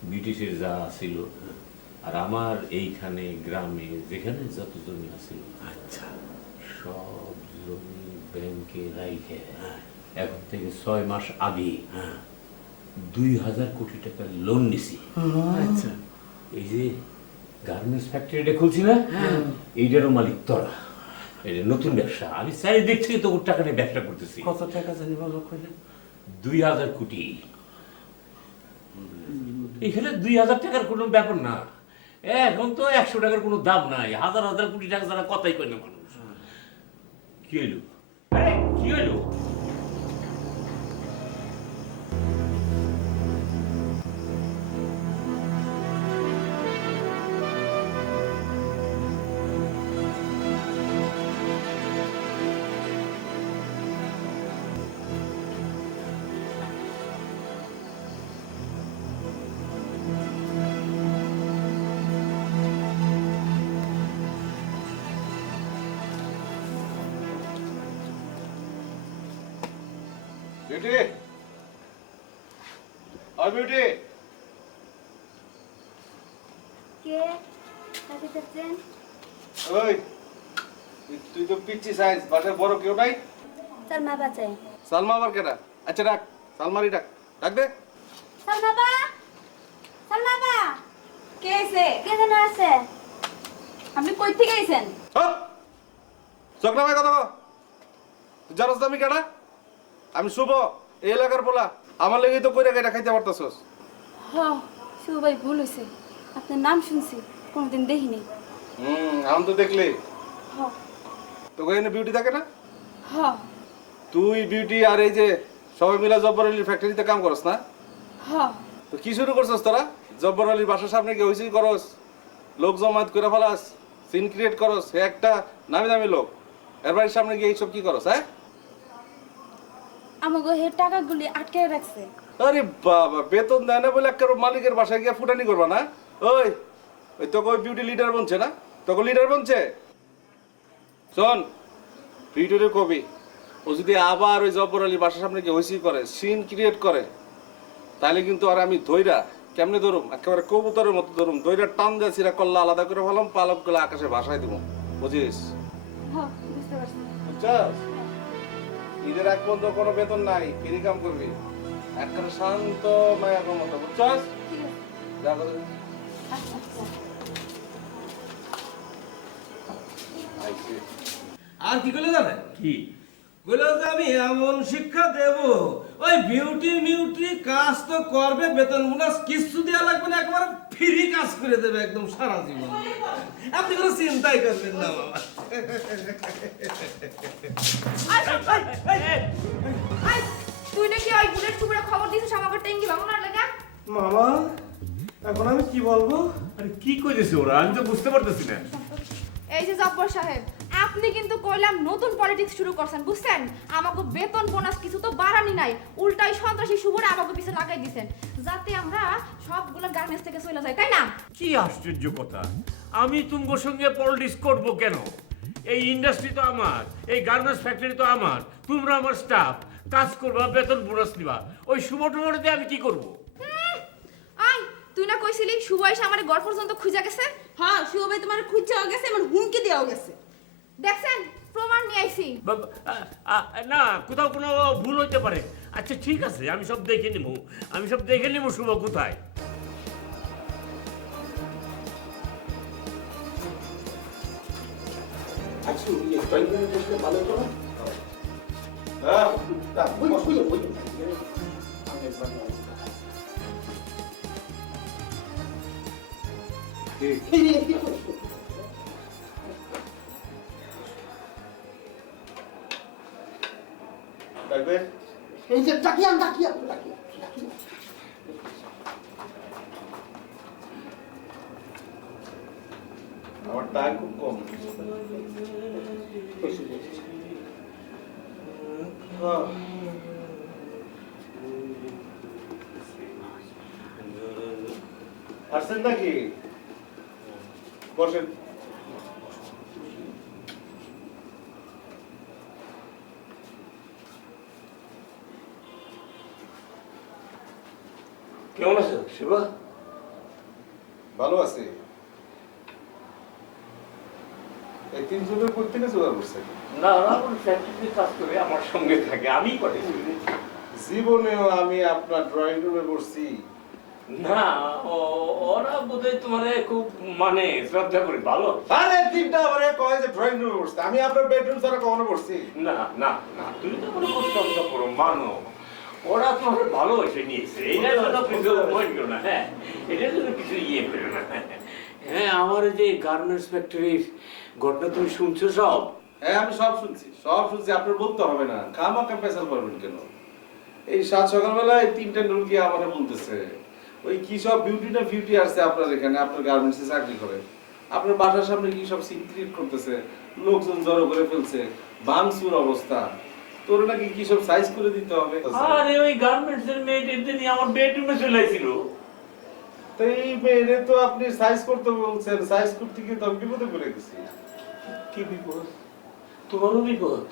ব্রিটিশের যা ছিল, আর আমার এইখানে গ্রামে যেখানে যত জমি আছিল, আচ্ছা, সব জমি ব্যাংকে রাইখে এখন থেকে 6 মাস আগে 2000 কোটি টাকার লোন নিছি। আচ্ছা। এই যে গার্মেন্টস ফ্যাক্টরিটা খুলছি না, এইটারও মালিক তোরা। এটা নতুন ব্যবসা, আমি চাই দেখছি তো ওর টাকা নিয়ে ব্যবসা করতেছি। কত টাকা জানি বাবা কইলে? 2000 কোটি। এখানে 2000 টাকার কোনো ব্যাপার না, এখন তো 100 টাকার কোনো দাম নাই। হাজার হাজার কোটি টাকা যারা কথাই কয় না মানুষ। কি হইলো? কি হইলো? বিউটি, ও বিউটি, কে কাকে চাচ্ছেন? ওই তুই তো পিচ্ছি সাইজ, বাসায় বড় কেউ নাই? সালমা বাঁচাই। সালমা আবার কেডা? আচ্ছা ডাক, সালমারি ডাক, ডাক দে। সালমা বা, সালমা বা, কে আছে? কে যেন আছে? আপনি কই থেকে আইছেন? চকরা ভাই কথা কও। তুই জানোস না আমি কেডা? আমি শুভ, এই এলাকার পোলা। আমার লেগেই তো কইরা কেটে খাইতে পারতাছস। হ্যাঁ শিবু ভাই, ভুল হয়েছে। আপনার নাম শুনছি, কোনোদিন দেখিনি। আমি তো দেখলি। হ্যাঁ তোকে এনে বিউটি থাকে না? হ্যাঁ তুই বিউটি আর এই যে সবাই মিলা জব্বর আলীর ফ্যাক্টরিতে কাম করস না? হ্যাঁ। তো কি শুরু করছস তোরা? জব্বর আলীর বাসার সামনে গিয়ে হইচই করস, লোক জমায়েত করে ফেলাস, সিন ক্রিয়েট করস। সে একটা নামি দামি লোক, এর বাড়ির সামনে গিয়ে এইসব কি করস? হ্যাঁ, আমাকে হে টাকাগুলি আটকে রাখছে। আরে বাবা, বেতন দেয় না বলে একটা মালিকের বাসায় গিয়ে ফুটানি করবা না? ওই ওই তোকে ওই বিউটি লিডার বলছে না? তোকে লিডার বলছে? শোন, পিউটুরে কবি ও যদি আবার ওই জব্বর আলী বাসার সামনে গিয়ে হইসি করে সিন ক্রিয়েট করে তাহলে কিন্তু আর আমি ধইরা কেমনে ধরুম একেবারে কবুতরের মতো ধরুম ধইরা টান দিয়ে সিরা কল্লা আলাদা করে ফেলাম পালকগুলো আকাশে ভাসায় দিব বুঝিস হ্যাঁ বুঝতে পারছি। বুঝছস ঈদের এক পর্যন্ত কোনো বেতন নাই ফ্রি কাম করবি একবারে শান্ত মায়ার মতো বুঝছস ঠিক আছে। যা করে আচ্ছা আচ্ছা। আইছি আর কি করলে জানেন কি বলে যে আমি এমন শিক্ষা দেব ওই বিউটি মিউটি কাজ তো করবে বেতন বোনাস কিছু দেওয়া লাগবে না একেবারে ফ্রি কাজ করে দেবে একদম সারা জীবন আপনি কোনো চিন্তাই করবেন না বাবা আই, তুই নাকি ওই বুলেট টুকরা খবর দিছিস আমাকে টেঙ্গি ভাঙানোর লাগা? মামা এখন আমি কি বলবো আরে কি কইতেছে ওরা আমি তো বুঝতে পারতেছি না এই যে জব্বর সাহেব, আপনি কিন্তু কইলাম নতুন পলিটিক্স শুরু করছেন, বুঝছেন? আমাকে বেতন বোনাস কিছু তো বাড়ানি নাই, উল্টাই সন্ত্রাসী শুভরে আমাকে পিছে লাগাই দিছেন, যাতে আমরা সবগুলো গার্মেন্টস থেকে চলে যাই, তাই না? কি আশ্চর্য কথা আমি তুমগোর সঙ্গে পলিটিক্স করবো কেন এই ইন্ডাস্ট্রি তো আমার এই গার্মেন্টস ফ্যাক্টরি তো আমার তোমরা আমার স্টাফ কাজ করবা বেতন বোনাস নিবা ওই শুভ টুমোতে আমি কি করবো আই, তুই না কইছিলি শুভ এসে আমার ঘর পর্যন্ত খুঁজা গেছে? হ্যাঁ শুভ ভাই তোমার খুঁজছাও গেছে আমার হুমকি দেওয়াও গেছে। দেখছেন, প্রমাণ নিয়ে আইছি। না কোথাও কোনো ভুল হইতে পারে আচ্ছা ঠিক আছে আমি সব দেখে নিবো শুভ কোথায় দেখবে এই যে ডাকিয়া আমার টাইম খুব কম আসছেন নাকি বসেন কেমন আছো শিবা ভালো আছি এই তিনজনের কোথা থেকে জোগাড় করছে না আমার ফ্যাক্টরিতে কাজ করে আমার সঙ্গে থাকে আমি পাঠিয়েছি জীবনেও আমি আপনার ড্রয়িং রুমে বসছি না ওরা বোধহয় তোমার খুব মানে শ্রদ্ধা করে ভালো আরে তিনটা আমারে কয় যে ড্রয়িং রুমে বসতে আমি আপনার বেডরুম ছাড়া কখনো বসছি না না না তুমি তো কোনো শ্রদ্ধা করো মানো ওরা তোমার ভালোবেসে নিয়েছে এটার জন্য কিছু মনে করো না হ্যাঁ এটার জন্য কিছু ইয়ে করো না হ্যাঁ আমার যে গার্মেন্টস ফ্যাক্টরির ঘটনা তুমি শুনছো সব হ্যাঁ আমি সব শুনছি আপনার বলতে হবে না খামাকা পেশাল করবেন কেন এই সাত সকালবেলায় তিনটা নুরগি আমারে বলতেছে ওই কি সব বিউটি আসছে আপনার এখানে আপনার গার্মেন্টসে চাকরি করে আপনার বাসার সামনে কি সব সিন ক্রিয়েট করতেছে লোকজন জড়ো করে ফেলছে ভাঙচুর অবস্থা তোর নাকি কি সব সাইজ করে দিতে হবে আরে ওই গার্মেন্টস এর মেয়েদের নিয়ে আমার বেডরুমে চলে আসছিল তো এই মেয়েরে তো আপনি সাইজ করতে বলছেন সাইজ করতে গিয়ে তো আমি বিপদে পড়ে গেছি কি বিপদ তোমারও বিপদ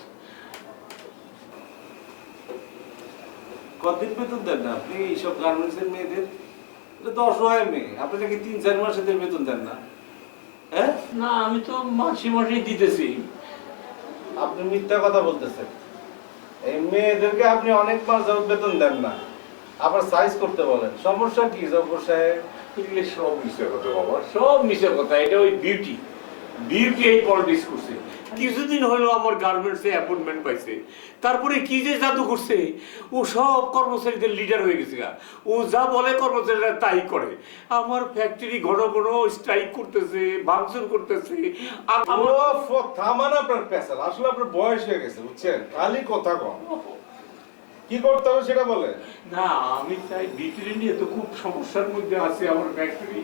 কতদিন বেতন দেন না আপনি এইসব গার্মেন্টস এর মেয়েদের এটা তো অসহায় মেয়ে আপনি নাকি 3-4 মাসের বেতন দেন না হ্যাঁ না আমি তো মাসে মাসে দিতেছি আপনি মিথ্যা কথা বলতেছেন এই মেয়েদেরকে আপনি অনেক মাস যাবত বেতন দেন না আবার সাইজ করতে বলেন সমস্যা কি জব্বর সাহেব এগুলো সব মিশে কথা বাবা সব মিশে কথা এটা ওই বিউটি এই পলিটিক্স করছে কিছুদিন হলো আমার গার্মেন্টসে অ্যাপয়েন্টমেন্ট পাইছে তারপরে কি যে জাদু করছে ও সব কর্মচারীদের লিডার হয়ে গেছে ও যা বলে কর্মচারীরা তাই করে আমার ফ্যাক্টরি ঘন ঘন স্ট্রাইক করতেছে ভাঙচুর করতেছে থামান আপনার পেশাল আসলে আপনার বয়স হয়ে গেছে বুঝছেন খালি কথা কম কি করতে হবে সেটা বলে না আমি চাই বিক্রি নিয়ে তো খুব সমস্যার মধ্যে আছে আমার ফ্যাক্টরি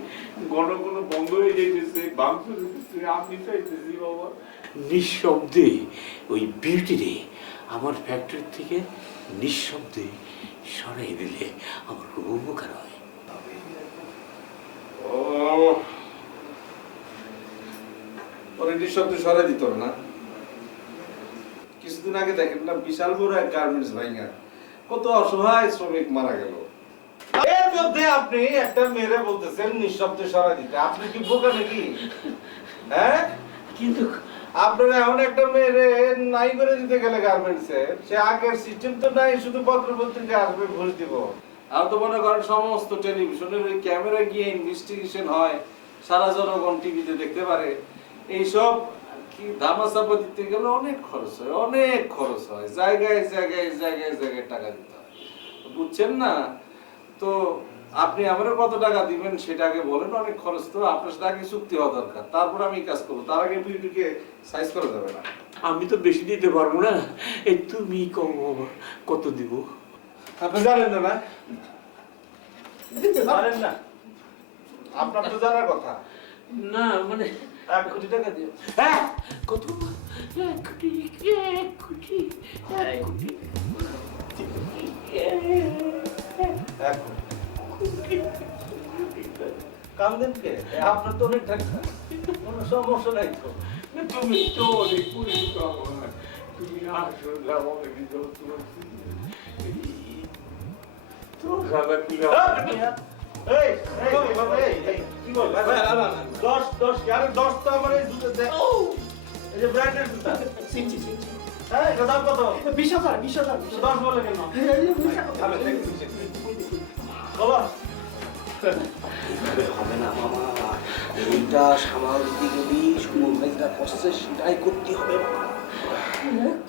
ঘন ঘন বন্ধ হয়ে যাইতেছে ভাঙচুর হইতেছে আমি চাইতেছি বাবা নিঃশব্দে ওই বিউটিরে আমার ফ্যাক্টরি থেকে নিঃশব্দে সরাই দিলে আমার খুব উপকার হয় ওরে নিঃশব্দে সরাই দিত না কিছুদিন আগে দেখেন না বিশাল বড় এক গার্মেন্টস ভাঙা কত অসহায় শ্রমিক মারা গেল। এর মধ্যে আপনি একটা মেরে বলতেছেন নিঃশব্দে সরাই দিতে, আপনি কি বোকা নাকি? হ্যাঁ, কিন্তু আপনারা এখন একটা মেরে নাই করে দিতে গেলে গার্মেন্টসে, সে আগের সিস্টেম তো নাই, শুধু পত্র পত্রিকা আসবে ঘুষ দিব। আর তো মনে করেন সমস্ত টেলিভিশনের ওই ক্যামেরা গিয়ে ইনভেস্টিগেশন হয়, সারা জনগণ টিভিতে দেখতে পারে। এইসব কি ধামাচাপা দিতে গেলে অনেক খরচ হয়, অনেক খরচ হয়, জায়গায় জায়গায় জায়গায় জায়গায় টাকা দিতে হয়, বুঝছেন না? তো আপনি আমারও কত টাকা দিবেন সেটা আগে বলেন, অনেক খরচ তো, আপনার সাথে আগে চুক্তি হওয়া দরকার, তারপর আমি কাজ করবো, তার আগে বিউটিকে সাইজ করা যাবে না। আমি তো বেশি দিতে পারবো না, এই তুমি কম কত দিব? আপনি জানেন না? জানেন না? আপনার তো জানার কথা। না মানে 1 কোটি টাকা দিও। হ্যাঁ কত? 1 কোটি 1 কোটি 1 কোটি কান্দেন কে? আপনার তো অনেক টাকা, কোনো সমস্যা নাই তো। তুমি তো অনেক পরিচিত আমার, তুমি আসলে আমাকে দিতে তোর সাদা কিনা এই, কি বল? 10 কি? আরে 10 তো আমার এই জুতো দেখ। এই যে ব্র্যান্ডেড জুতা। চিনছি হ্যাঁ, এটা দাম কত? 20,000 10 বলে কেন? আমি দেখছি। বলো। হবে না মামা, এইটা সামাল দিতে গেলেই সুমন ভাই যেটা করছে সেটাই করতে হবে মামা।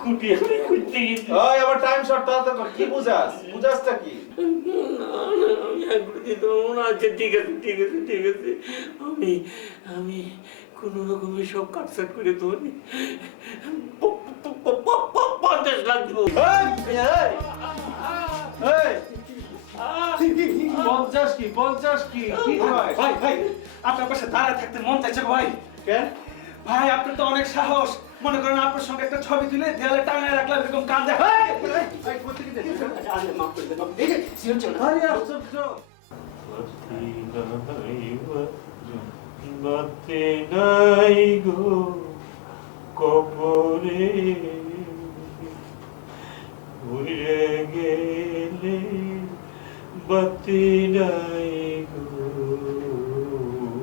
কোটি আমি করতে গেছি। ওই আমার টাইম শর্ট তাতে কর। কি বুঝাস? বুঝাসটা কি? আমি একবার দিতে পারবো না। আচ্ছা ঠিক আছে ঠিক আছে ঠিক আছে, আমি আমি কোনো রকমের সব কাটসাট করে ধরি 50 লাখ দিব। এই 50 কি? 50 কি? কি হয়? ভাই আপনার পাশে দাঁড়ায় থাকতে মন চাইছে গো ভাই। কেন? ভাই আপনার তো অনেক সাহস, মনে করেন আপনার সঙ্গে একটা ছবি তুলে দেয়ালে টাঙায় রাখলাম, এরকম কান্দে। আরে আশ্চর্য। বাতে নাই গো কবরে উড়ে গেলে বাতি নাই গো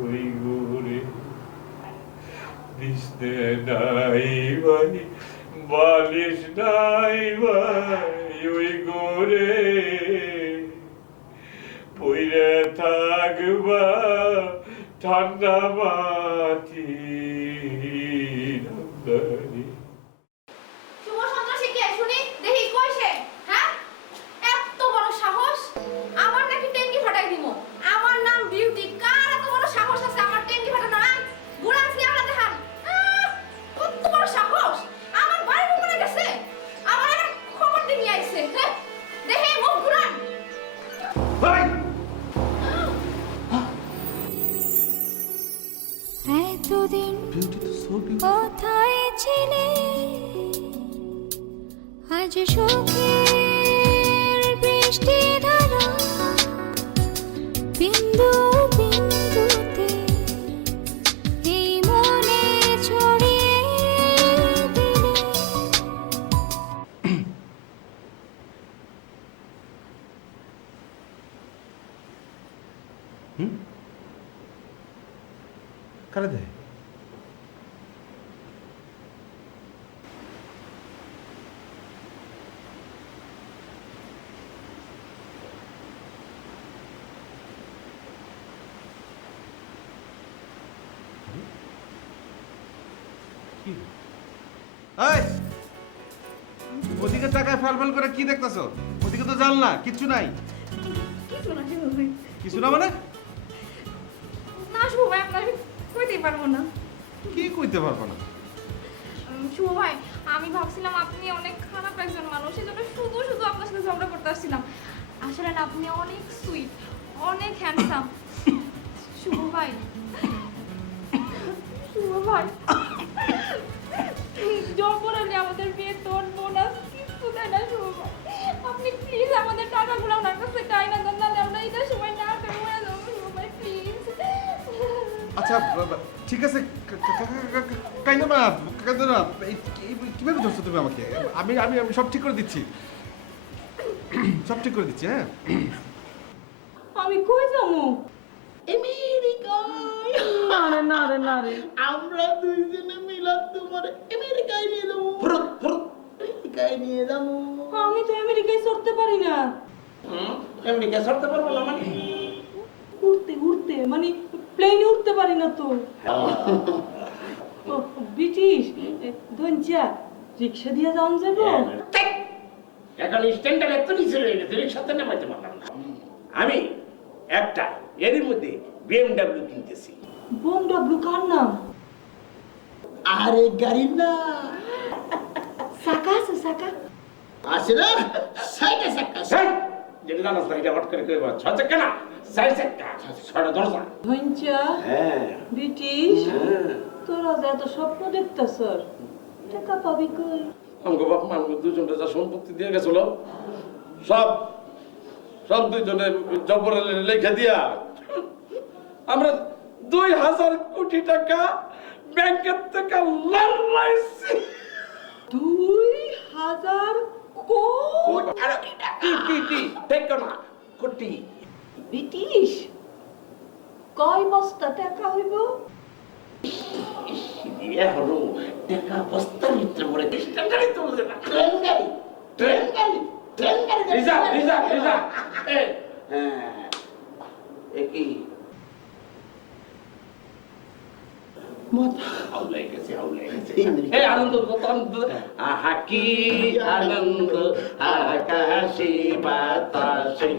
ওই গোরে বিছনে নাই ভাই বালিশ নাই ভাই ওই গোরে পইরে থাকবা ঠান্ডা মাটি শুভ সন্ত্রাসী কে শুনি দেখি কই সে? হ্যাঁ, এত বড় সাহস আমার নাকি টেঙ্গি ফাটাই দিমু। আমার নাম বিউটি, কার এত বড় সাহস আছে আমার টেঙ্গি ফাটানো? আই বুড়ান ফিয়া আমরা দেখান কত বড় সাহস, আমার বাড়ি কোনে গেছে, আমার একটা খবর দিয়ে নিয়ে আইছে। হ্যাঁ, দেখে মুখ ঘুরান। এতদিন কোথায় ছিলে, আজ সুখের বৃষ্টি ধারা বিন্দু বিন্দুতে এই মনে ছড়িয়ে দিলে। কারে দে? এই ওদিকে টাকায় ফালফাল করে কি দেখতেছো? ওদিকে তো জাল না, কিচ্ছু নাই। কিছু না মানে? না শুভ ভাই, আপনাকে কইতেই পারবো না। কি কইতে পারবো না? শুভ ভাই, আমি ভাবছিলাম আপনি অনেক খারাপ একজন মানুষ, সেজন্য শুধু শুধু আপনার সাথে ঝগড়া করতে আসছিলাম। আসলে না, আপনি অনেক সুইট, অনেক হ্যান্ডসাম। শুভ ভাই, শুভ ভাই, জবরানি আমাদের বেতন বোনাস কিছু দেয় না। শুভ ভাই, আপনি প্লিজ আমাদের টাকাগুলো ওনার কাছে চাই না দেন, নাহলে আমরা ঈদের সময় না পেয়ে মরে যাবো। শুভ ভাই প্লিজ। আচ্ছা ঠিক আছে কাইন্দ না কিভাবে ধরছো তুমি আমাকে আমি আমি আমি সব ঠিক করে দিচ্ছি সব ঠিক করে দিচ্ছি হ্যাঁ আমি কই যাবো আমেরিকায় না রে না রে আমরা দুইজনে মিলে তোমার আমেরিকায় নিয়ে যাবো আমেরিকায় নিয়ে যাবো আমি তো আমেরিকায় চড়তে পারি না আমেরিকা ছাড়তে পারবো না মানে উড়তে উড়তে মানে প্লেনে উঠতে পারি না তো ও, ব্রিটিশ ধনচা রিক্সা দিয়ে যাওয়া যাবো এখন স্ট্যান্ডার্ড এত নিচে রয়ে গেছে রিক্সাতে নামাইতে পারলাম না আমি একটা এরই মধ্যে BMW কিনতেছি বোম ডাবলু কার নাম আরে গাড়ি না চাকা আছে চাকা আছে না সাইডে চাকা যেটা জানাস না এটা হট করে কই বল 6 চাকা না 4 চাকা 6টা দরজা ধনচা হ্যাঁ ব্রিটিশ তোরা যে এত স্বপ্ন দেখতেছ টাকা পাবি কই আমাকে বাপ মা আমাকে দুজনটা যা সম্পত্তি দিয়ে গেছিল সব সব দুজনে জবরে লেখা দিয়া আমরা 2000 কোটি টাকা ব্যাংকের থেকে লোন লাইছি 2000 কোটি কি দেখো না কোটি ব্রিটিশ কয় বস্তা টাকা হইব এখনো টাকা বস্তার ভিতরে পড়ে স্ট্যান্ডার্ডই তো বুঝে না ট্রেন গাড়ি রিজা হ্যাঁ একই হাউলাই গেছে এই আনন্দ কত আনন্দ আহা কি আনন্দ আকাশে বাতাসে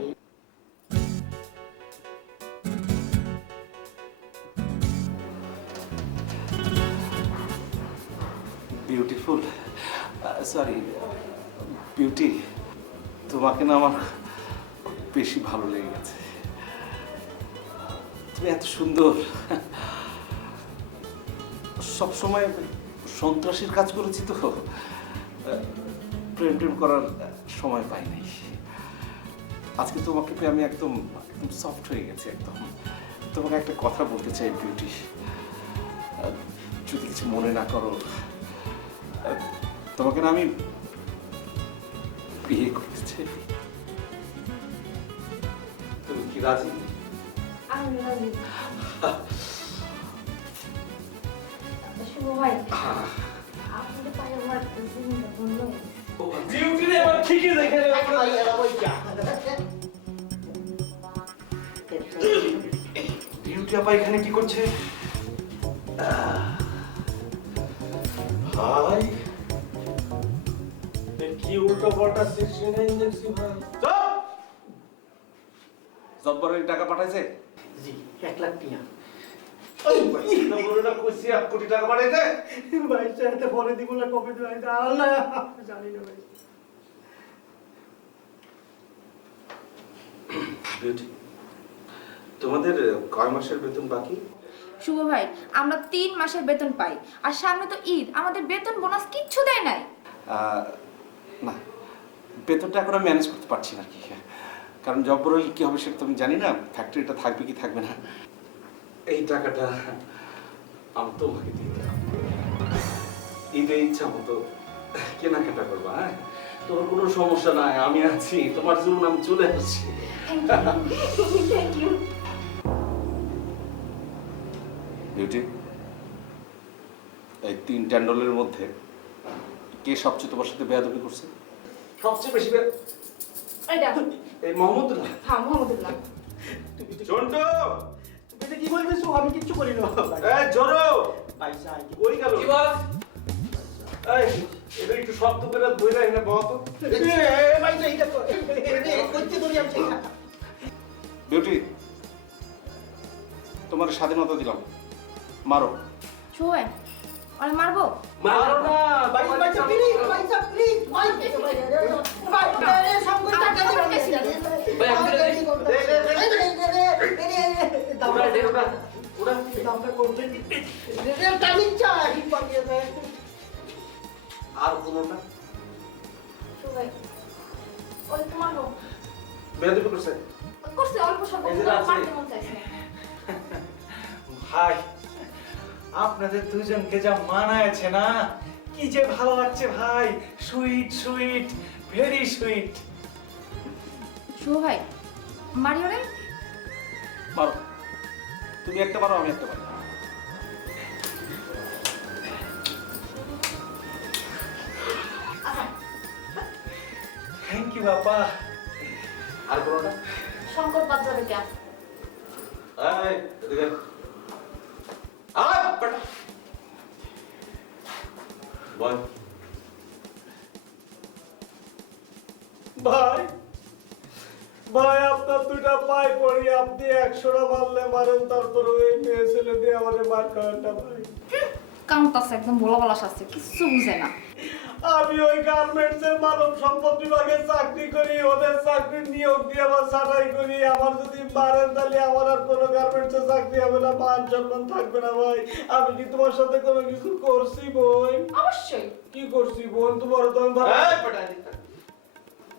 বিউটিফুল সরি বিউটি তোমাকে না আমার বেশি ভালো লেগে গেছে তুমি এত সুন্দর সব সময় সন্ত্রাসীর কাজ করেছি তো প্রেম প্রেম করার সময় পাই নাই আজকে তোমাকে পেয়ে আমি একদম একদম সফট হয়ে গেছি একদম তোমাকে একটা কথা বলতে চাই বিউটি যদি কিছু মনে না করো তোমাকে না আমি বিয়ে করতে চাই তুমি কি রাজি আমি রাজি শুভ ভাই আপনাদের পায়ে আমার জীবনটা বন্ধ ডিউটি রে এবার ঠিকই দেখে বিউটি আপা এখানে কি করছে হাই কি উল্টো পাল্টা 69 দেখছি ভাই জব্বরের টাকা পাঠাইছে জি 1 লাখ টিয়া জব্বরটা কইছি 1 কোটি টাকা পাঠাইছে ভাই চাইতে পরে দিব না কবে দিব আল্লাহ জানি না ভাই বিউটি তোমাদের কয় মাসের বেতন বাকি শুভ ভাই আমরা 3 মাসের বেতন পাই আর সামনে তো ঈদ আমাদের বেতন বোনাস কিচ্ছু দেয় নাই না বেতনটা এখন আমি ম্যানেজ করতে পারছি না কি কারণ জব্বর হলে কি হবে সেটা তো আমি জানি না ফ্যাক্টরিটা থাকবে কি থাকবে না এই টাকাটা আমি তোমাকে দিয়ে দিলাম ঈদে ইচ্ছা মতো কেনাকাটা করবা হ্যাঁ তোমার কোনো সমস্যা নাই আমি আছি তোমার জন্য আমি চলে আসছি থ্যাংক ইউ বিউটি এই 3 ট্যান্ডলের মধ্যে কে সবচেয়ে তোমার সাথে বেয়াদবি করছে সবচেয়ে বেশি এইটা এই মোহাম্মদুল্লাহ হ্যাঁ মোহাম্মদুল্লাহ চন্টু এটা কি বলতেছো আমি কিচ্ছু করি না এই জোরো পয়সা কই গেল কি বল এই এটা একটু শব্দ করে ধইরা এনে বহতো ভাই এইটা করতে ধরি আমি বিউটি তোমার স্বাধীনতা দিলাম মারো শুভ ভাই আরে মারবো মারো না ভাই প্লিজ ভাই সব টাকা ভাই আমি আর কোনটা শুভ ভাই ওই তো মারবো বেয়াদবি করছে করছে অল্প স্বল্প এই যে আছে। মারতে মন চাইছে হাই আপনাদের দুজনকে যা মানায়েছে না, কি যে ভালো লাগছে ভাই, সুইট সুইট, ভেরি সুইট। শুভ ভাই মারি ওরে। মারো, তুমি একটা মারো, আমি একটা মারো। থ্যাংক ইউ বাবা। আর কোনোটা? শঙ্কর বাদ যাবে কে? এই, এদিকে। আয়, বেটা। বল। ভাই ভাই আপনার দুটা পায়ে পড়ি, আপনি 100টা মারলে মারেন, তারপরে ওই মেয়ে ছেলে দিয়ে আমাদের মার করেন না ভাই। কাউন্টাস একদম বলা বলা শাস্তি, কিছু বুঝে না। আমি ওই গার্মেন্টসের মানব সম্পদ বিভাগে চাকরি করি, ওদের চাকরির নিয়োগ দিয়ে আবার ছাঁটাই করি। আমার যদি মারেন তাহলে আমার আর কোনো গার্মেন্টসে চাকরি হবে না, মান সম্মান থাকবে না ভাই। আমি কি তোমার সাথে কোনো কিছু করছি বোন? অবশ্যই। কি করছি বোন? তোমার তো আমি এই, বেটা, এদিকে থাক।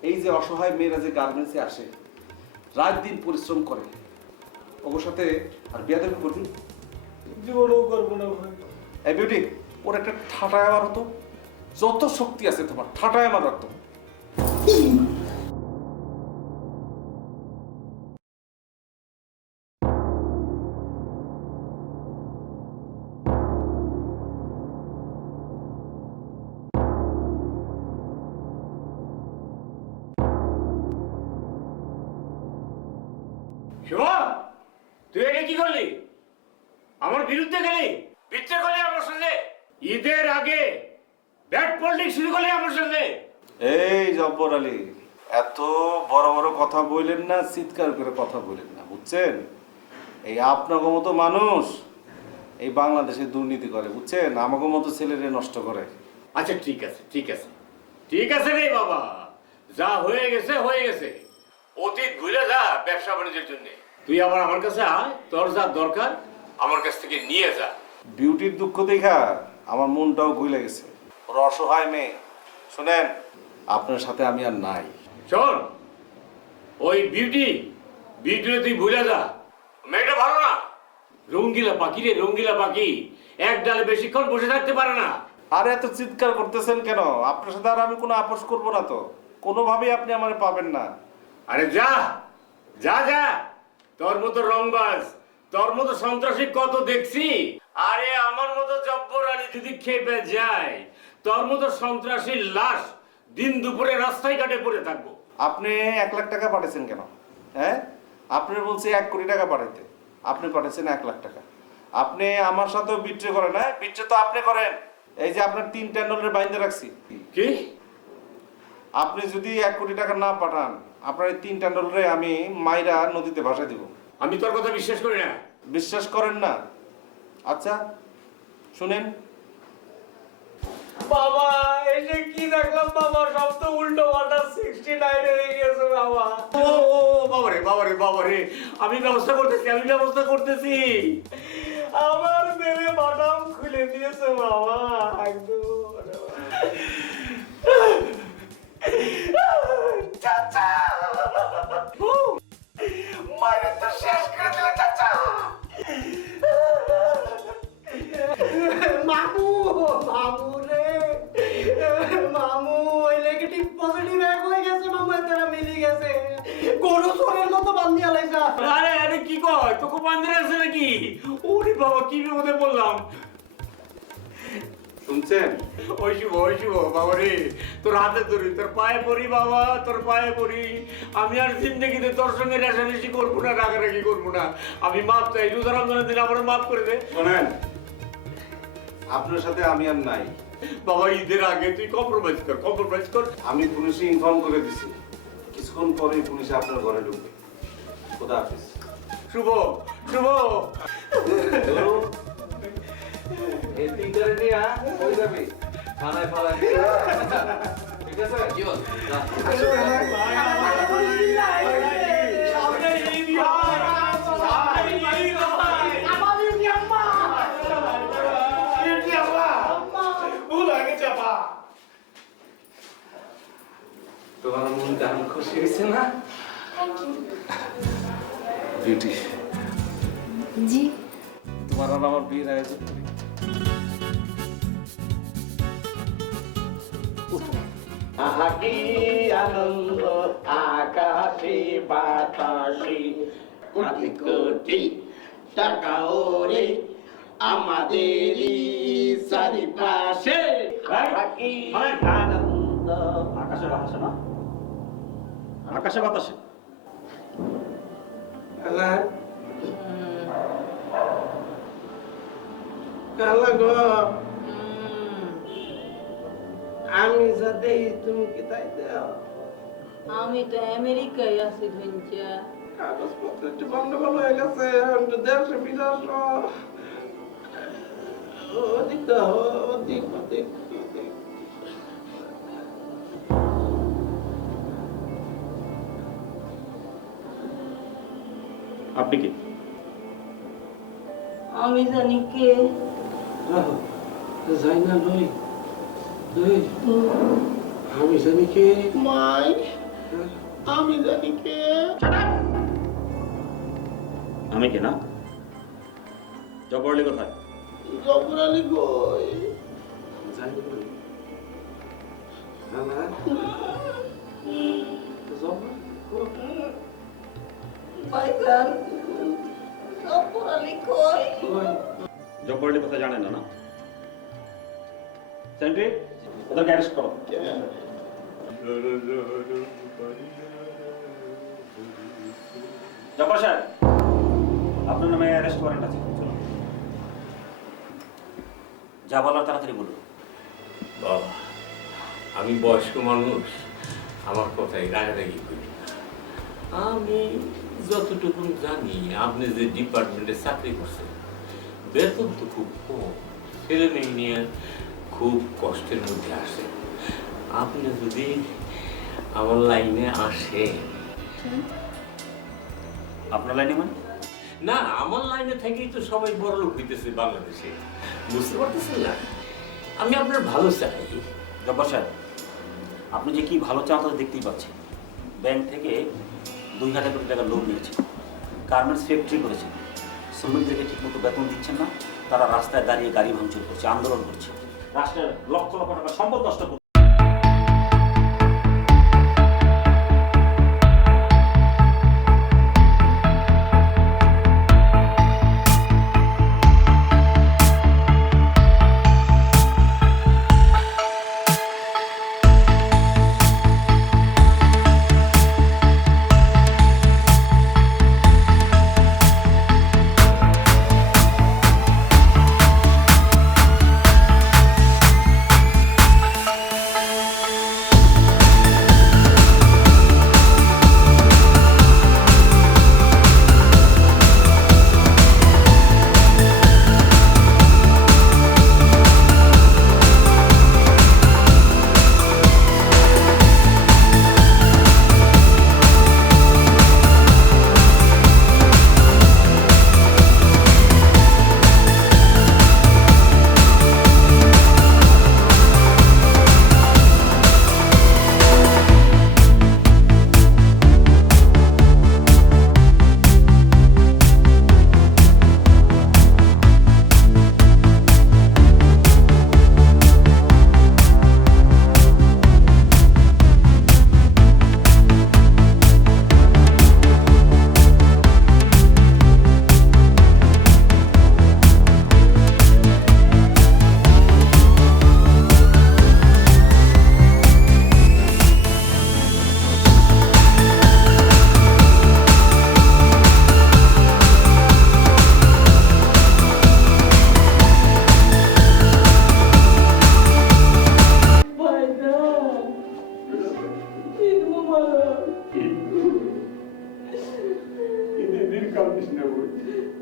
এই যে অসহায় মেয়েরা যে গার্মেন্টসে আসে, রাত দিন পরিশ্রম করে, ওর সাথে আর বিয়াদবি করবি? জীবনও করবো না ভাই। এই বিউটি, ওর একটা ঠাটায় আমার হতো, যত শক্তি আছে তোমার ঠাটায় আমার রাখতো। শুভ, তুই এটা কি করলি? আমার বিরুদ্ধে গেলি, বিচ্ছে করলি আমার সঙ্গে, ঈদের আগে ব্যাট পলিটিক্স শুরু করলি আমার সঙ্গে। এই জব্বর আলী, এত বড় বড় কথা বললেন না, চিৎকার করে কথা বললেন না, বুঝছেন? এই আপনার মতো মানুষ এই বাংলাদেশে দুর্নীতি করে, বুঝছেন? আমাকে মতো ছেলেরে নষ্ট করে। আচ্ছা ঠিক আছে ঠিক আছে ঠিক আছে রে বাবা, যা হয়ে গেছে হয়ে গেছে, অতীত ভুলে যা ব্যবসা বাণিজ্যের জন্য। তুই আবার আমার কাছে আয়, তোর যা দরকার আমার কাছ থেকে নিয়ে যা। বিউটির দুঃখ দেখা আমার মনটাও গলে গেছে, ওর অসহায় মেয়ে। শুনেন, আপনার সাথে আমি আর নাই। শোন, ওই বিউটি তুই ভুলে যা, মেয়েটা ভালো না, রঙ্গিলা পাখি রে, রঙ্গিলা পাখি, এক ডালে বেশিক্ষণ বসে থাকতে পারে না। আর এত চিৎকার করতেছেন কেন? আপনার সাথে আর আমি কোনো আপোষ করবো না তো, কোনোভাবেই আপনি আমারে পাবেন না। আরে যা যা যা, তোর মতো রংবাজ, তোর মতো সন্ত্রাসী কত দেখছি। আরে আমার মতো জব্বর আলী যদি খেপে যায়, তোর মতো সন্ত্রাসীর লাশ দিন দুপুরে রাস্তায় ঘাটে পড়ে থাকবো। আপনি 1 লাখ টাকা পাঠাইছেন কেন? হ্যাঁ, আপনার বলছে 1 কোটি টাকা পাঠাইতে, আপনি পাঠাইছেন 1 লাখ টাকা। আপনি আমার সাথেও বিট্রে করেন? হ্যাঁ, বিট্রে তো আপনি করেন। এই যে আপনার 3 টেন্ডলের বাইন্দে রাখছি। কি? আপনি যদি 1 কোটি টাকা না পাঠান, আপনার এই 3 টেন্ডলরে আমি মাইরা নদীতে ভাসা দিব। আমি তোর কথা বিশ্বাস করি না। বিশ্বাস করেন না? আচ্ছা শুনেন, বাবা এই যে কি দেখলাম বাবা, সব তো উল্টো পাল্টা, 69 হয়ে গেছে বাবা। ও বাবারে বাবারে বাবারে, আমি ব্যবস্থা করতেছি। আমার মেয়ে বাদাম খুলে দিয়েছে বাবা একদম। চাচা মায়ের তো শেষ করে দিলে চাচা। মামু মামু রে মামু, ওই নেগেটিভ পজিটিভ এক হয়ে গেছে মামু, এতটা মিলি গেছে, গরু চোরের মতো বান্ধিয়া লাইছা। আরে আরে কি কয়, তোকে বান্ধে আছে নাকি? ওরে বাবা, কি বিপদে বললাম। শুনছেন? ওই শুভ বাবারে, তোর হাতে ধরি, তোর পায়ে পড়ি বাবা, তোর পায়ে পড়ি। আমি আর জিন্দগিতে তোর সঙ্গে রেশারেশি করবো না, রাগারাগি করবো না। আমি মাপ চাই, রোজা রমজানের দিন আমার মাফ করে দে। শোনেন, আপনার সাথে আমি আর নাই। বাবা ঈদের আগে তুই কম্প্রোমাইজ কর। আমি পুলিশে ইনফর্ম করে দিছি, কিছুক্ষণ পরে পুলিশে আপনার ঘরে ঢুকবে। খোদা হাফেজ। শুভ এই তিনটারে নিয়ে কই যাবি? থানায় ফালা দিবি। ঠিক আছে? জীবন সামনে ঈদ ভাই, সামনে ঈদ ভাই। আমাদের কি আম্মা ঈদ আল্লাহ ভুল হয়ে গেছে আপা। তোমার মন কেমন খুশি হয়েছে না? বিউটি, জি তোমার আর আমার বিয়ের আয়োজন করি। আকি আনন্দ আকাশে বাতাসে কোটি কোটি টাকা ওরে আমাদেরই চারিপাশে আকি আনন্দ। আকাশে বাতাসে না, আকাশে বাতাসে। কালা কালা গো, আমি যাতে তুমি কি তাই দাও? আমি তো আমেরিকায় আছি ধনচা। কাগজপত্র একটু গন্ডগোল হয়ে গেছে, একটু দেশে ফিরে আসো। ওদিক দাও, ওদিক ওদিক ওদিক। আপনি কি? আমি জানি কে। যাই না লই লই, আমি জানি কে। মাই আমি জানি কে। আমি কে না? জবরলি কোথায়? জবরালি কই? যাই না লই। হালা জবর কোথায়? ভাইজান অপরালি কই? জবরলি কোথায় জানেন না? না সেন্ট্রি, ওদেরকে অ্যারেস্ট করো। জব্বার সাহেব, আপনার নামে অ্যারেস্ট ওয়ারেন্ট আছে। চলুন, যা বলার তাড়াতাড়ি বলুন। বাবা, আমি বয়স্ক মানুষ, আমার কথাই রাগারাগি করি না। আমি যতটুকু জানি, আপনি যে ডিপার্টমেন্টে চাকরি করছেন, বেতন তো খুব কম, ছেলে মেয়ে নিয়ে খুব কষ্টের মধ্যে আসে। আপনি যদি আমার লাইনে আসেন। আপনার লাইনে মানে? না, আমার লাইনে থেকেই তো সবাই বড় লোক হইতেছে বাংলাদেশে, বুঝতে পারতেছেন না? আমি আপনার ভালো চাই। জব্বার সাহেব, আপনি যে কি ভালো চান তা দেখতেই পাচ্ছেন। ব্যাংক থেকে 2000 কোটি টাকা লোন নিয়েছে, গার্মেন্টস ফ্যাক্টরি করেছেন, শ্রমিকদেরকে ঠিকমতো বেতন দিচ্ছেন না, তারা রাস্তায় দাঁড়িয়ে গাড়ি ভাঙচুর করছে, আন্দোলন করছে, রাষ্ট্রের লক্ষ লক্ষ টাকা সম্পদ নষ্ট করছে।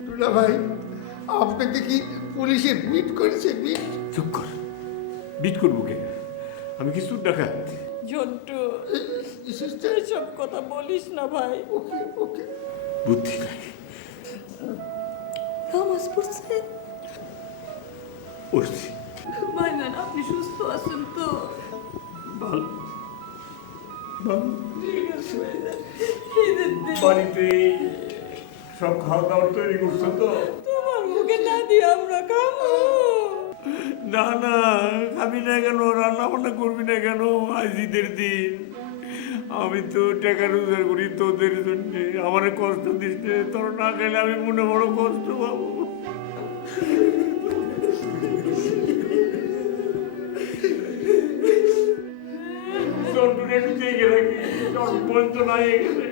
টুনা ভাই, আপনাকে কি পুলিশে বিট করেছে? বিট? চুপ কর, বিট করবো কে? আমি কি সুদ ডাকাত? জন্টু এসব কথা বলিস না ভাই। ওকে ওকে। বুদ্ধি নাই। নামাজ পড়ছেন? পড়ছি। ভাইজান আপনি সুস্থ আছেন তো? ভালো ভালো। ঠিক আছে ভাইজান, ঈদের দিন বাড়িতে সব খাওয়া দাওয়া তৈরি করছো তো? তোমার মুখে না দিয়ে আমরা খাবো। না না, খাবি না কেন? রান্না বান্না করবি না কেন? আজ ঈদের দিন, আমি তো টাকা রোজগার করি তোদের জন্য। আমার কষ্ট দিস নে, তোর না খেলে আমি মনে বড় কষ্ট পাবো। জন্টুরে একটু দেখে রাখি, বন্ধ না হয়ে গেলে।